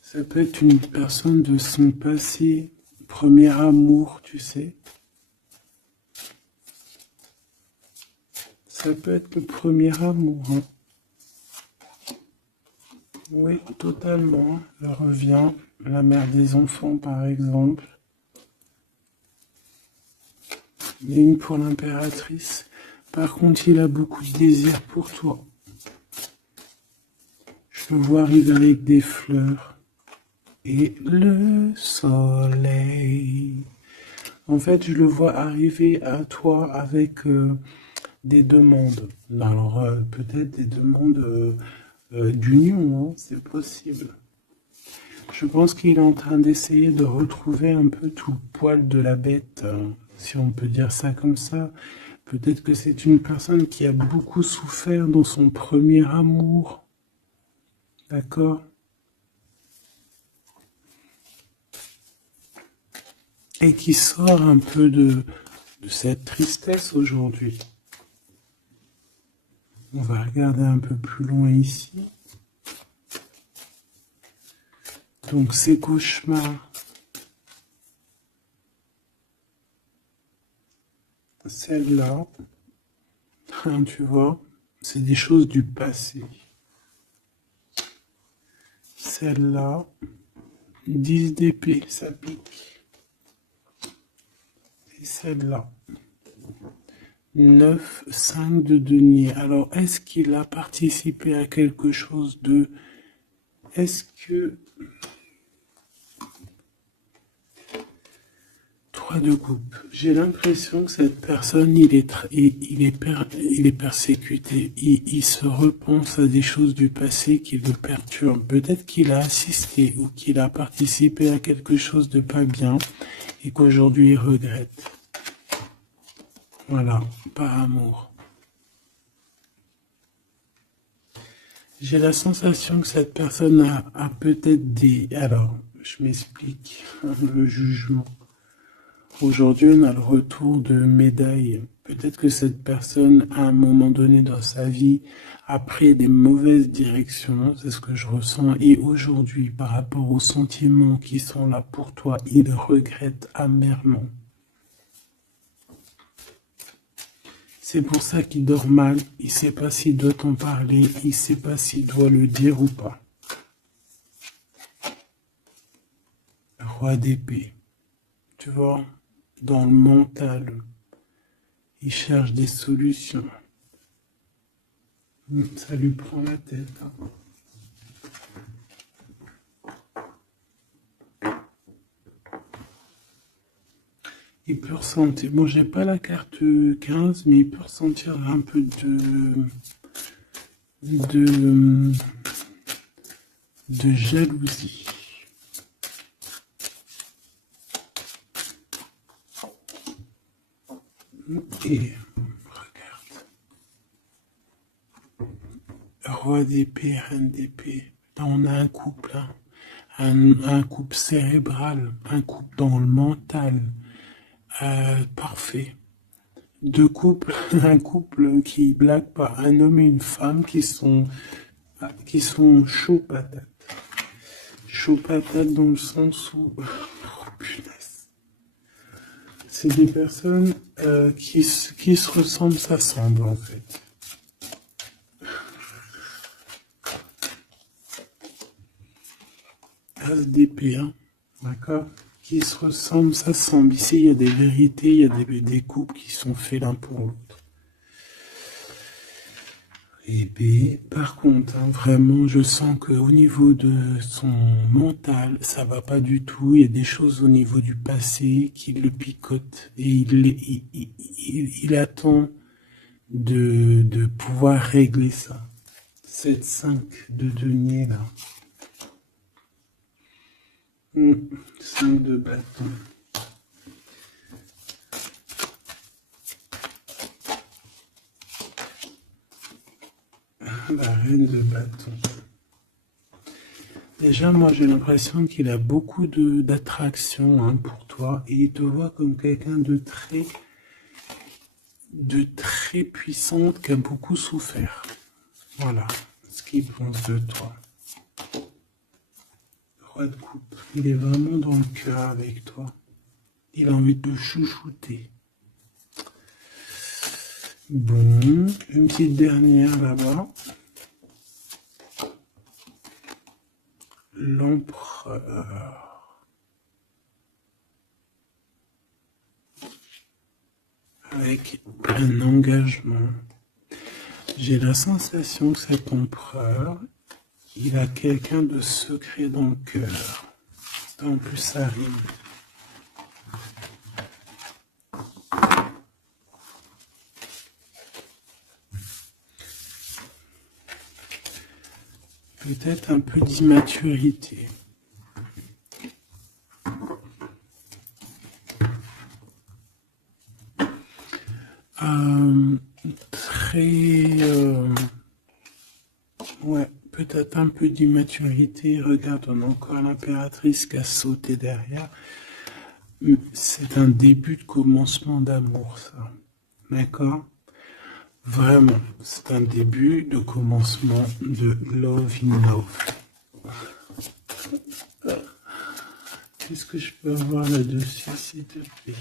Ça peut être une personne de son passé, premier amour, tu sais. Ça peut être le premier amour. Hein. Oui, totalement. Elle revient. La mère des enfants, par exemple. Il y a une pour l'impératrice. Par contre, il a beaucoup de désir pour toi. Je le vois arriver avec des fleurs. Et le soleil. En fait, je le vois arriver à toi avec des demandes. Alors, peut-être des demandes d'union, hein, c'est possible. Je pense qu'il est en train d'essayer de retrouver un peu tout le poil de la bête, hein, si on peut dire ça comme ça. Peut-être que c'est une personne qui a beaucoup souffert dans son premier amour. D'accord? Et qui sort un peu de cette tristesse aujourd'hui. On va regarder un peu plus loin ici. Donc ces cauchemars. celle-là, hein, tu vois, c'est des choses du passé. Celle-là, 10 d'épée, ça pique. Et celle-là, 9, 5 de denier. Alors, est-ce qu'il a participé à quelque chose de... Est-ce que... 3 de coupe. J'ai l'impression que cette personne, il est persécuté. Il se repense à des choses du passé qui le perturbent. Peut-être qu'il a assisté ou qu'il a participé à quelque chose de pas bien et qu'aujourd'hui il regrette. Voilà, par amour. J'ai la sensation que cette personne a peut-être des... Alors, je m'explique, le jugement. Aujourd'hui, on a le retour de médaille. Peut-être que cette personne, à un moment donné dans sa vie, a pris des mauvaises directions, c'est ce que je ressens. Et aujourd'hui, par rapport aux sentiments qui sont là pour toi, il regrette amèrement. C'est pour ça qu'il dort mal. Il ne sait pas s'il doit t'en parler. Il ne sait pas s'il doit le dire ou pas. Roi d'épée. Tu vois, dans le mental, il cherche des solutions. Ça lui prend la tête. Il peut ressentir, bon j'ai pas la carte 15, mais il peut ressentir un peu de jalousie. Et regarde. Roi d'épée, reine d'épée. Là on a un couple, hein. Un couple cérébral, un couple dans le mental. Parfait. Deux couples, un couple qui blague pas, un homme et une femme qui sont chauds patates. Chauds patates dans le sens où, oh punaise. C'est des personnes qui se ressemblent, s'assemblent en fait. As d'épée, hein, d'accord? Qui se ressemblent, s'assemblent. Ici, il y a des vérités, il y a des couples qui sont faits l'un pour l'autre. Et B, par contre, hein, vraiment, je sens qu'au niveau de son mental, ça va pas du tout. Il y a des choses au niveau du passé qui le picotent. Et il attend de pouvoir régler ça. 7-5 de denier, là. 5 de bâton. La reine de bâton. Déjà, moi, j'ai l'impression qu'il a beaucoup d'attraction hein, pour toi et il te voit comme quelqu'un de très puissante qui a beaucoup souffert. Voilà ce qu'il pense de toi. Roi de coupe. Il est vraiment dans le cœur avec toi. Il a envie de te chouchouter. Bon, une petite dernière là-bas. L'empereur. Avec un engagement. J'ai la sensation que cet empereur, il a quelqu'un de secret dans le cœur. En plus, ça rime. Peut-être un peu d'immaturité. Ouais, peut-être un peu d'immaturité. Regarde, on a encore l'impératrice qui a sauté derrière. C'est un début de commencement d'amour, ça. D'accord? Vraiment, c'est un début de commencement de love in love. Qu'est-ce que je peux avoir là-dessus, s'il te plaît?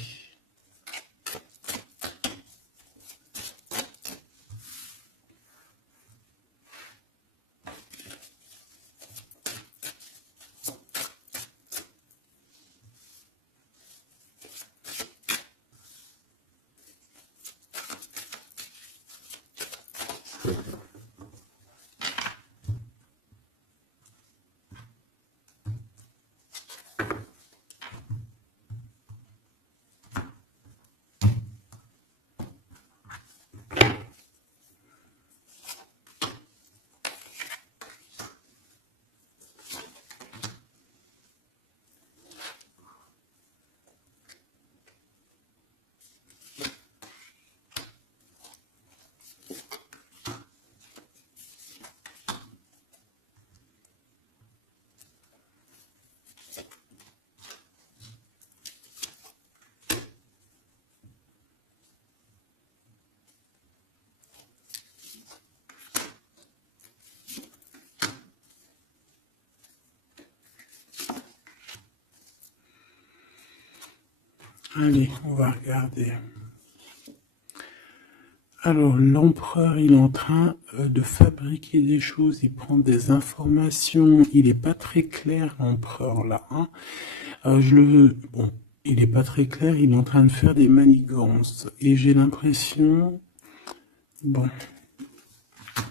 Allez, on va regarder. Alors, l'empereur, il est en train de fabriquer des choses, il prend des informations, il est pas très clair, l'empereur, là, hein. Bon, il est pas très clair, il est en train de faire des manigances, et j'ai l'impression, bon, il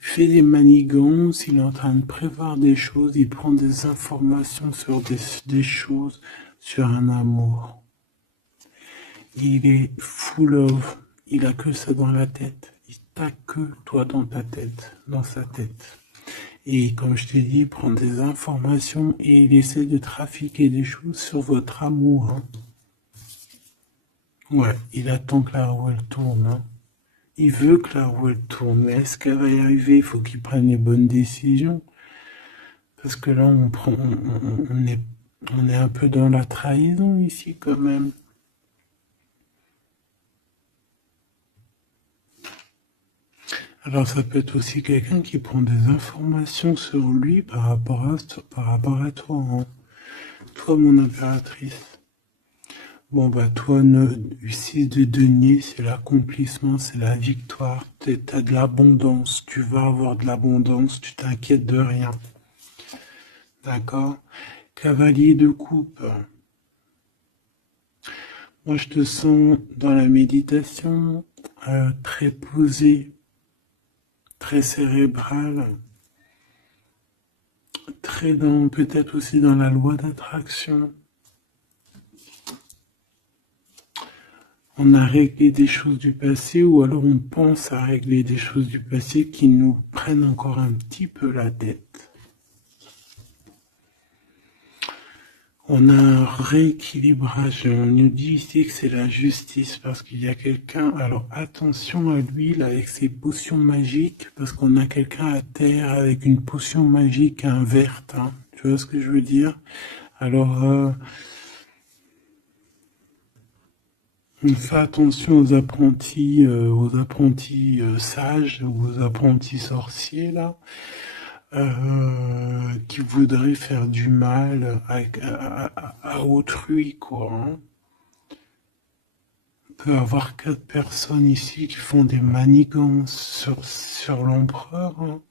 fait des manigances, il est en train de prévoir des choses, il prend des informations sur des choses, sur un amour. Il est full of, il a que ça dans la tête. Il t'a que toi dans ta tête, dans sa tête. Et comme je t'ai dit, il prend des informations et il essaie de trafiquer des choses sur votre amour. Hein. Ouais, il attend que la roue elle tourne. Hein. Il veut que la roue elle tourne, mais est-ce qu'elle va y arriver? Il faut qu'il prenne les bonnes décisions. Parce que là, on est un peu dans la trahison ici quand même. Alors ça peut être aussi quelqu'un qui prend des informations sur lui par rapport à toi, hein. Toi mon impératrice. Bon bah toi, 6 de denier, c'est l'accomplissement, c'est la victoire, t'as de l'abondance, tu vas avoir de l'abondance, tu t'inquiètes de rien. D'accord? Cavalier de coupe. Moi je te sens dans la méditation, très posé, très cérébral. Très dans, peut-être aussi dans la loi d'attraction. On a réglé des choses du passé ou alors on pense à régler des choses du passé qui nous prennent encore un petit peu la tête. On a un rééquilibrage. On nous dit ici que c'est la justice parce qu'il y a quelqu'un. Alors attention à lui là avec ses potions magiques parce qu'on a quelqu'un à terre avec une potion magique verte. Hein. Tu vois ce que je veux dire? Alors on fait attention aux apprentis sages, aux apprentis sorciers là, qui voudraient faire du mal à autrui quoi. Hein. On peut avoir 4 personnes ici qui font des manigances sur l'empereur. Hein.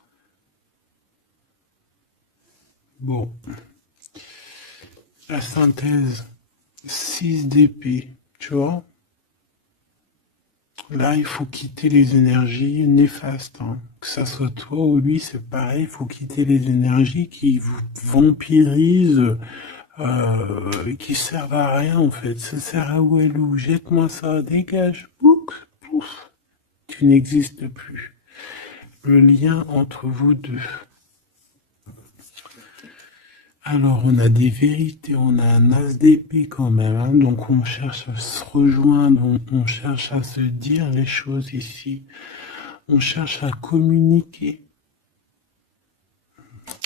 Bon, la synthèse, 6 d'épée, tu vois. Là, il faut quitter les énergies néfastes. Hein. Que ça soit toi ou lui, c'est pareil. Il faut quitter les énergies qui vous vampirisent, qui servent à rien en fait. Ça sert à Walou. Jette-moi ça, dégage. Pouf, pouf. Tu n'existes plus. Le lien entre vous deux. Alors, on a des vérités, on a un as d'épée quand même, hein, donc on cherche à se rejoindre, on cherche à se dire les choses ici, on cherche à communiquer,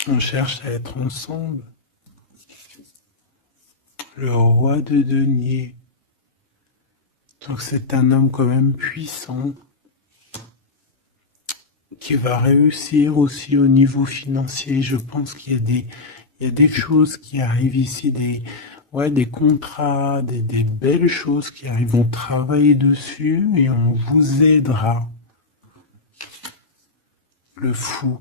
on cherche à être ensemble. Le roi de denier, donc c'est un homme quand même puissant, qui va réussir aussi au niveau financier. Je pense qu'il y a des choses qui arrivent ici, des contrats, des belles choses qui arrivent. On travaille dessus et on vous aidera. Le fou.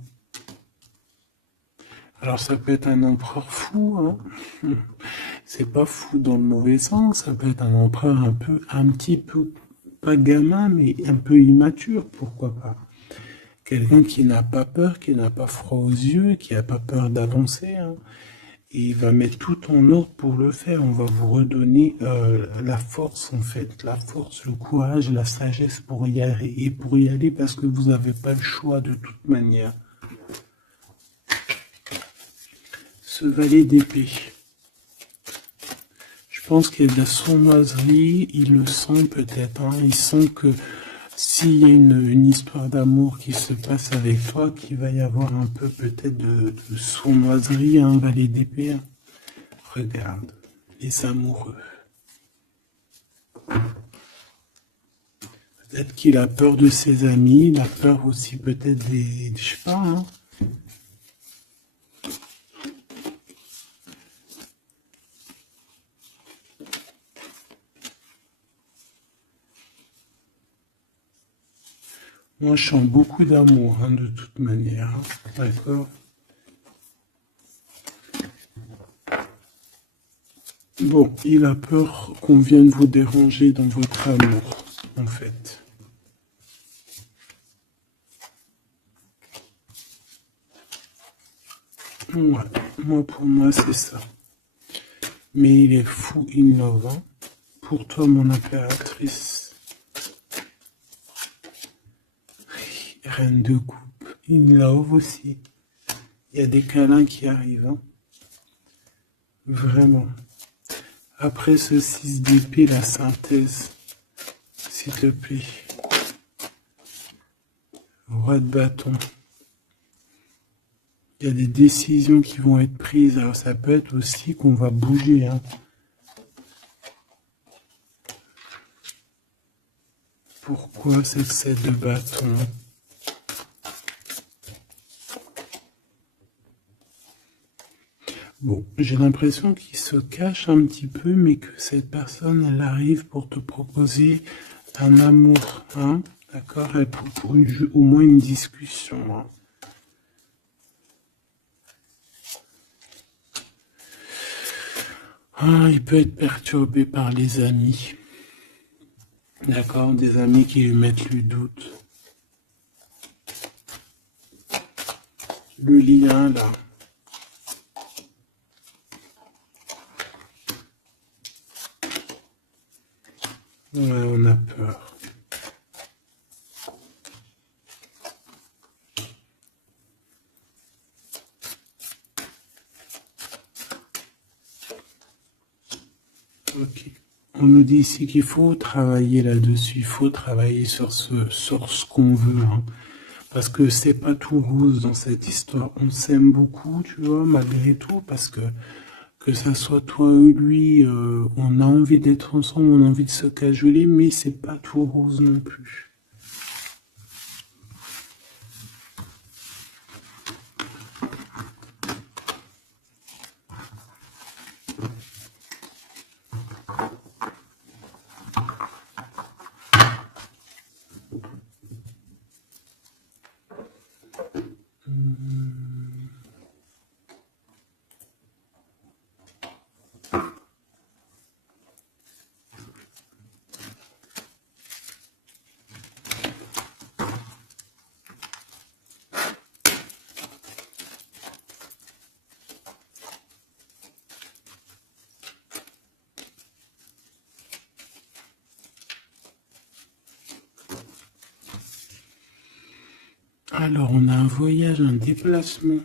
Alors ça peut être un empereur fou, hein. C'est pas fou dans le mauvais sens, ça peut être un empereur un petit peu, pas gamin, mais un peu immature, pourquoi pas. Quelqu'un qui n'a pas peur, qui n'a pas froid aux yeux, qui n'a pas peur d'avancer. Hein. Et il va mettre tout en ordre pour le faire. On va vous redonner la force, en fait. La force, le courage, la sagesse pour y aller. Et pour y aller parce que vous n'avez pas le choix de toute manière. Ce valet d'épée. Je pense qu'il y a de la sournoiserie. Il le sent peut-être. Hein. Il sent que s'il y a une histoire d'amour qui se passe avec toi, qu'il va y avoir un peu peut-être de sournoiserie, un valet d'épée. Hein. Regarde, les amoureux. Peut-être qu'il a peur de ses amis, il a peur aussi peut-être je sais pas, hein. Moi, je sens beaucoup d'amour, hein, de toute manière. Hein. D'accord? Bon, il a peur qu'on vienne vous déranger dans votre amour, en fait. Ouais, moi, pour moi, c'est ça. Mais il est fou innovant. Pour toi, mon impératrice, reine de coupe, in love aussi. Il y a des câlins qui arrivent, hein. Vraiment. Après ce 6 d'épée, la synthèse, s'il te plaît. Roi de bâton. Il y a des décisions qui vont être prises. Alors ça peut être aussi qu'on va bouger, hein. Pourquoi c'est 7 de bâton? Bon, j'ai l'impression qu'il se cache un petit peu, mais que cette personne, elle arrive pour te proposer un amour, hein, d'accord, pour au moins une discussion, hein. Ah, il peut être perturbé par les amis, d'accord, des amis qui lui mettent le doute. Le lien, là. Ouais, on a peur. Ok. On nous dit ici qu'il faut travailler là-dessus, il faut travailler sur ce qu'on veut, hein. Parce que c'est pas tout rose dans cette histoire. On s'aime beaucoup, tu vois, malgré tout, parce que ça soit toi ou lui, on a envie d'être ensemble, on a envie de se cajoler, mais c'est pas tout rose non plus. Alors, on a un voyage, un déplacement.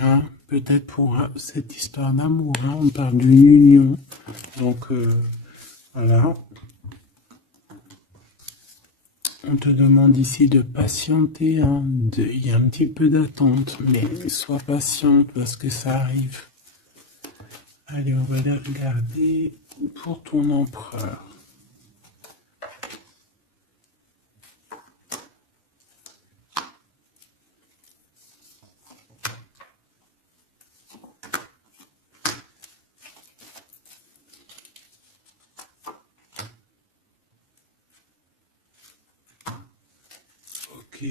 Hein, peut-être pour cette histoire d'amour, hein, on parle d'une union. Donc, voilà. On te demande ici de patienter, hein, il y a un petit peu d'attente, mais sois patiente parce que ça arrive. Allez, on va les regarder pour ton empereur. Ok.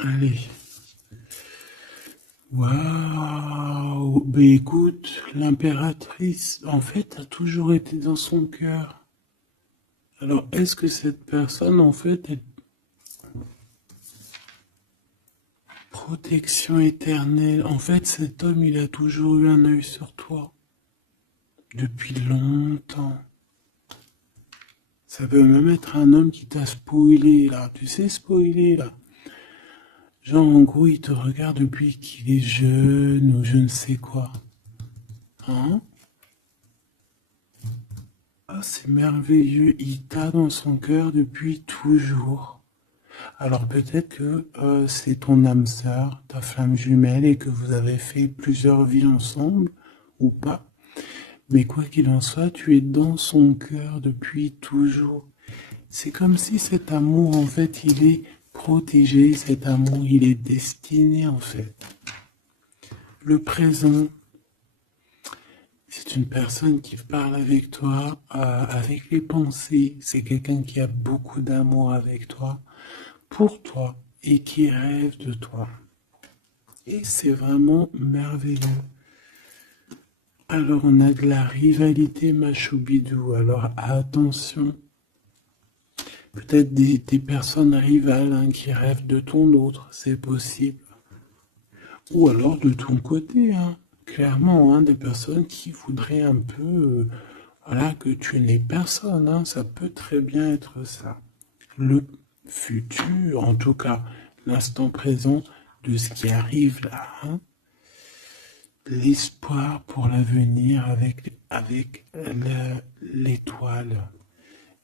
Allez. Waouh! Ben écoute, l'impératrice, en fait, a toujours été dans son cœur. Alors, est-ce que cette personne, en fait, est protection éternelle? En fait, cet homme, il a toujours eu un œil sur toi. Depuis longtemps. Ça peut même être un homme qui t'a spoilé, là. Tu sais, spoiler, là. Genre, en gros, il te regarde depuis qu'il est jeune ou je ne sais quoi. Hein? Ah, c'est merveilleux. Il t'a dans son cœur depuis toujours. Alors peut-être que c'est ton âme sœur, ta flamme jumelle, et que vous avez fait plusieurs vies ensemble, ou pas. Mais quoi qu'il en soit, tu es dans son cœur depuis toujours. C'est comme si cet amour, en fait, il est protégé, cet amour, il est destiné, en fait. Le présent, c'est une personne qui parle avec toi, avec les pensées. C'est quelqu'un qui a beaucoup d'amour avec toi, pour toi, et qui rêve de toi. Et c'est vraiment merveilleux. Alors on a de la rivalité machoubidou, alors attention. Peut-être des personnes rivales hein, qui rêvent de ton autre, c'est possible. Ou alors de ton côté, hein, clairement, hein, des personnes qui voudraient un peu voilà, que tu n'aies personne, hein, ça peut très bien être ça. Le futur, en tout cas, l'instant présent de ce qui arrive là, hein, l'espoir pour l'avenir avec l'étoile.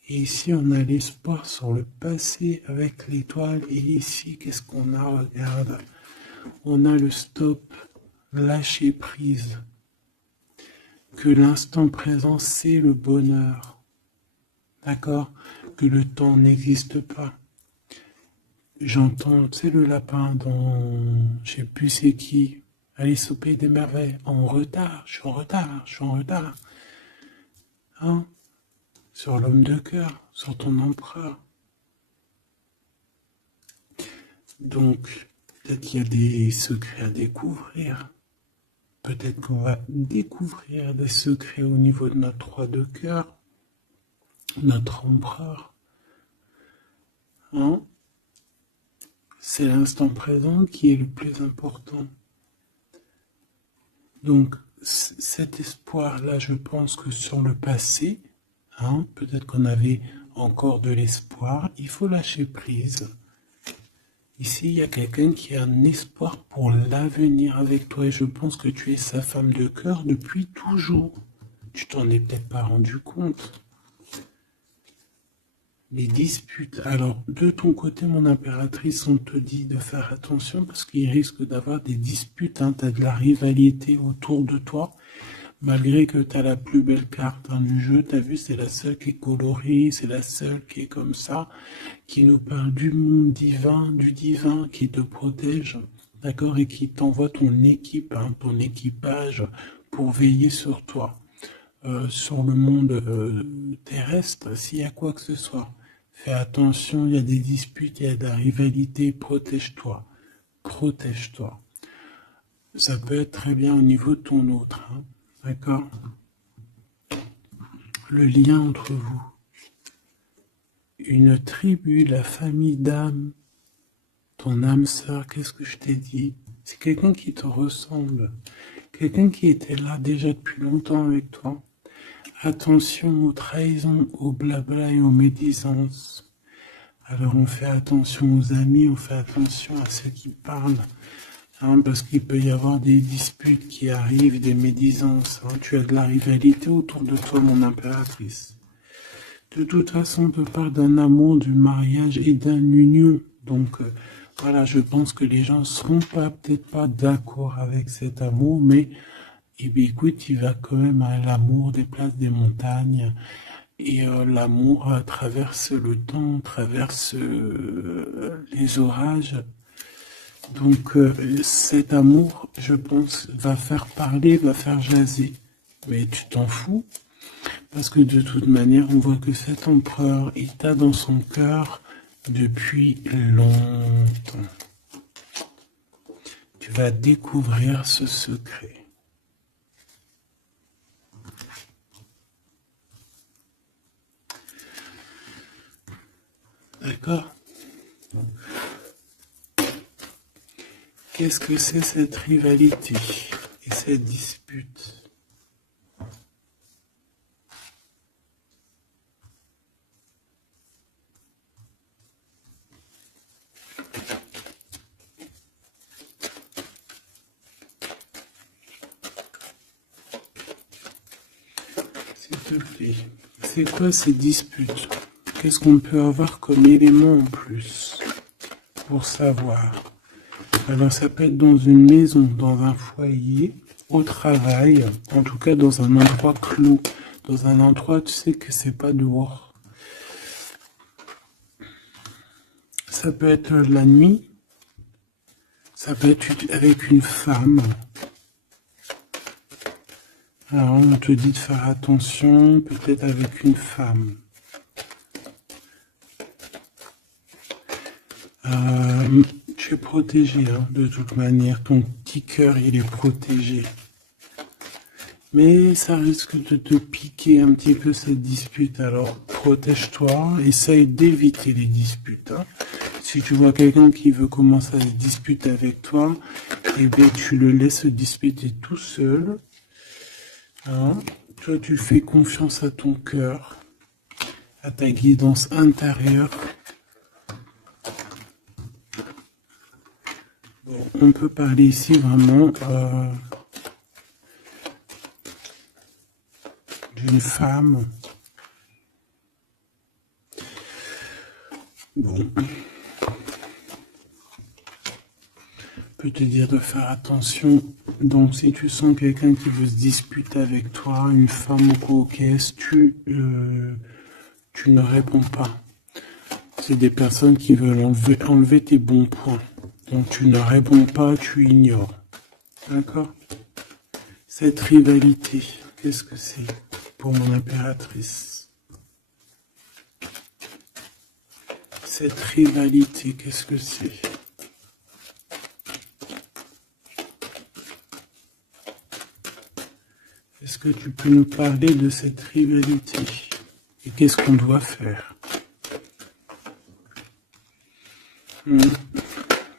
Et ici, on a l'espoir sur le passé avec l'étoile. Et ici, qu'est-ce qu'on a? Regarde. On a le stop, lâcher prise. Que l'instant présent, c'est le bonheur. D'accord? Que le temps n'existe pas. J'entends, tu sais, le lapin dans, je sais plus c'est qui, Alice au Pays des Merveilles. En retard, je suis en retard, je suis en retard. Hein? Sur l'homme de cœur, sur ton empereur. Donc, peut-être qu'il y a des secrets à découvrir. Peut-être qu'on va découvrir des secrets au niveau de notre roi de cœur, notre empereur. Hein? C'est l'instant présent qui est le plus important. Donc, cet espoir-là, je pense que sur le passé, hein, peut-être qu'on avait encore de l'espoir, il faut lâcher prise. Ici, il y a quelqu'un qui a un espoir pour l'avenir avec toi et je pense que tu es sa femme de cœur depuis toujours. Tu t'en es peut-être pas rendu compte. Les disputes. Alors, de ton côté, mon impératrice, on te dit de faire attention parce qu'il risque d'avoir des disputes. Hein. Tu as de la rivalité autour de toi. Malgré que tu as la plus belle carte hein, du jeu, tu as vu, c'est la seule qui est colorée, c'est la seule qui est comme ça, qui nous parle du monde divin, du divin, qui te protège, d'accord, et qui t'envoie ton équipe, hein, ton équipage pour veiller sur toi, sur le monde terrestre, s'il y a quoi que ce soit. Fais attention, il y a des disputes, il y a de la rivalité, protège-toi, protège-toi. Ça peut être très bien au niveau de ton autre, hein. D'accord? Le lien entre vous. Une tribu, la famille d'âme, ton âme sœur, qu'est-ce que je t'ai dit? C'est quelqu'un qui te ressemble. Quelqu'un qui était là déjà depuis longtemps avec toi. Attention aux trahisons, aux blabla et aux médisances. Alors on fait attention aux amis, on fait attention à ceux qui parlent. Hein, parce qu'il peut y avoir des disputes qui arrivent, des médisances. Hein. Tu as de la rivalité autour de toi, mon impératrice. De toute façon, on te parle d'un amour, du mariage et d'une union. Donc, voilà, je pense que les gens ne seront peut-être pas d'accord avec cet amour, mais eh bien, écoute, il va quand même à l'amour des places des montagnes. Et l'amour traverse le temps, traverse les orages. Donc cet amour, je pense, va faire parler, va faire jaser. Mais tu t'en fous, parce que de toute manière, on voit que cet empereur, il t'a dans son cœur depuis longtemps. Tu vas découvrir ce secret. D'accord ? Qu'est-ce que c'est cette rivalité et cette dispute? S'il te plaît, c'est quoi ces disputes? Qu'est-ce qu'on peut avoir comme élément en plus pour savoir? Alors ça peut être dans une maison, dans un foyer, au travail, en tout cas dans un endroit clos, dans un endroit tu sais que c'est pas dehors. Ça peut être la nuit, ça peut être avec une femme, Alors, on te dit de faire attention, peut-être avec une femme. Tu es protégé, hein, de toute manière. Ton petit cœur, il est protégé. Mais ça risque de te piquer un petit peu cette dispute. Alors, protège-toi, essaye d'éviter les disputes. Hein. Si tu vois quelqu'un qui veut commencer à se disputer avec toi, eh bien, tu le laisses se disputer tout seul. Hein. Toi, tu fais confiance à ton cœur, à ta guidance intérieure. Bon, on peut parler ici vraiment d'une femme. Bon. Je peux te dire de faire attention. Donc, si tu sens quelqu'un qui veut se disputer avec toi, une femme ou coquesse, tu ne réponds pas. C'est des personnes qui veulent enlever tes bons points. Donc, tu ne réponds pas, tu ignores. D'accord? Cette rivalité, qu'est-ce que c'est pour mon impératrice? Cette rivalité, qu'est-ce que c'est? Est-ce que tu peux nous parler de cette rivalité? Et qu'est-ce qu'on doit faire?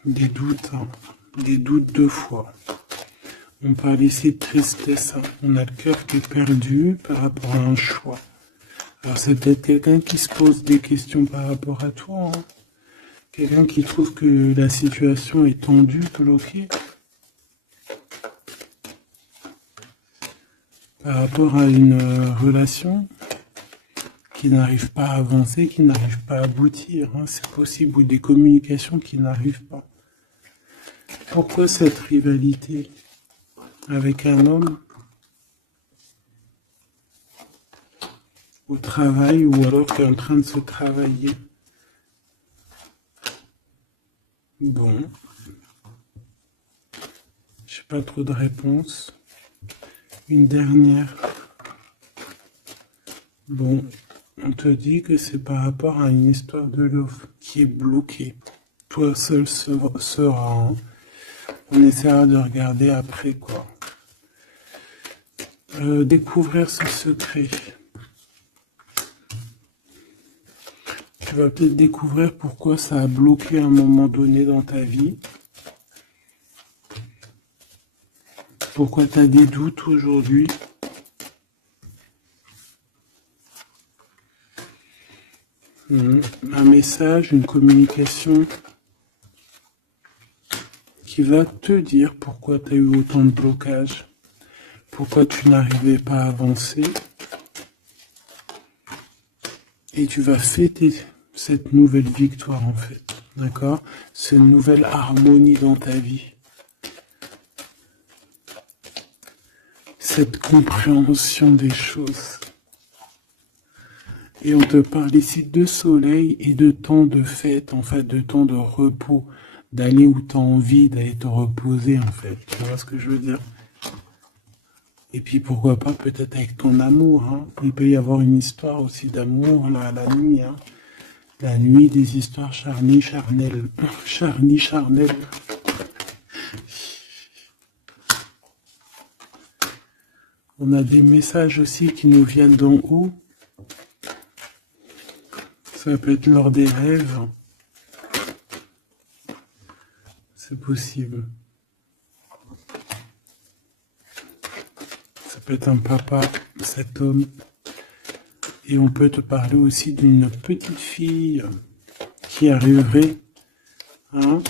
Des doutes, hein. Des doutes deux fois. On parle ici de tristesse. Hein. On a le cœur qui est perdu par rapport à un choix. Alors c'est peut-être quelqu'un qui se pose des questions par rapport à toi. Hein. Quelqu'un qui trouve que la situation est tendue, bloquée. Par rapport à une relation qui n'arrive pas à avancer, qui n'arrive pas à aboutir. Hein. C'est possible, ou des communications qui n'arrivent pas. Pourquoi cette rivalité avec un homme au travail, ou alors qui est en train de se travailler? Bon. Je n'ai pas trop de réponses. Une dernière. Bon, on te dit que c'est par rapport à une histoire de love qui est bloquée. Toi seul sera. Hein. On essaiera de regarder après, quoi. Découvrir ce secret. Tu vas peut-être découvrir pourquoi ça a bloqué à un moment donné dans ta vie. Pourquoi tu as des doutes aujourd'hui. Un message, une communication qui va te dire pourquoi tu as eu autant de blocages, pourquoi tu n'arrivais pas à avancer. Et tu vas fêter cette nouvelle victoire en fait, d'accord? Cette nouvelle harmonie dans ta vie. Cette compréhension des choses. Et on te parle ici de soleil et de temps de fête, en fait, de temps de repos, d'aller où tu as envie, d'aller te reposer, en fait. Tu vois ce que je veux dire? Et puis pourquoi pas peut-être avec ton amour, hein. Il peut y avoir une histoire aussi d'amour là, la nuit, hein. La nuit, des histoires charnies, charnelles. Charnies, charnelles. On a des messages aussi qui nous viennent d'en haut. Ça peut être lors des rêves. C'est possible. Ça peut être un papa, cet homme. Et on peut te parler aussi d'une petite fille qui arriverait. Hein.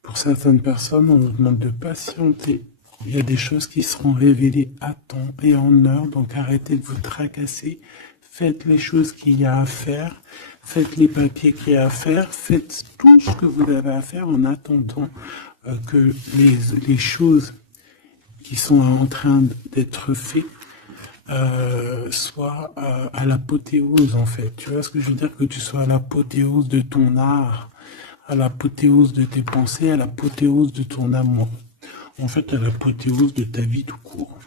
Pour certaines personnes, on nous demande de patienter. Il y a des choses qui seront révélées à temps et en heure. Donc arrêtez de vous tracasser. Faites les choses qu'il y a à faire, faites les papiers qu'il y a à faire, faites tout ce que vous avez à faire en attendant que les choses qui sont en train d'être faites soient à l'apothéose en fait. Tu vois ce que je veux dire? Que tu sois à l'apothéose de ton art, à l'apothéose de tes pensées, à l'apothéose de ton amour. En fait, à l'apothéose de ta vie tout court.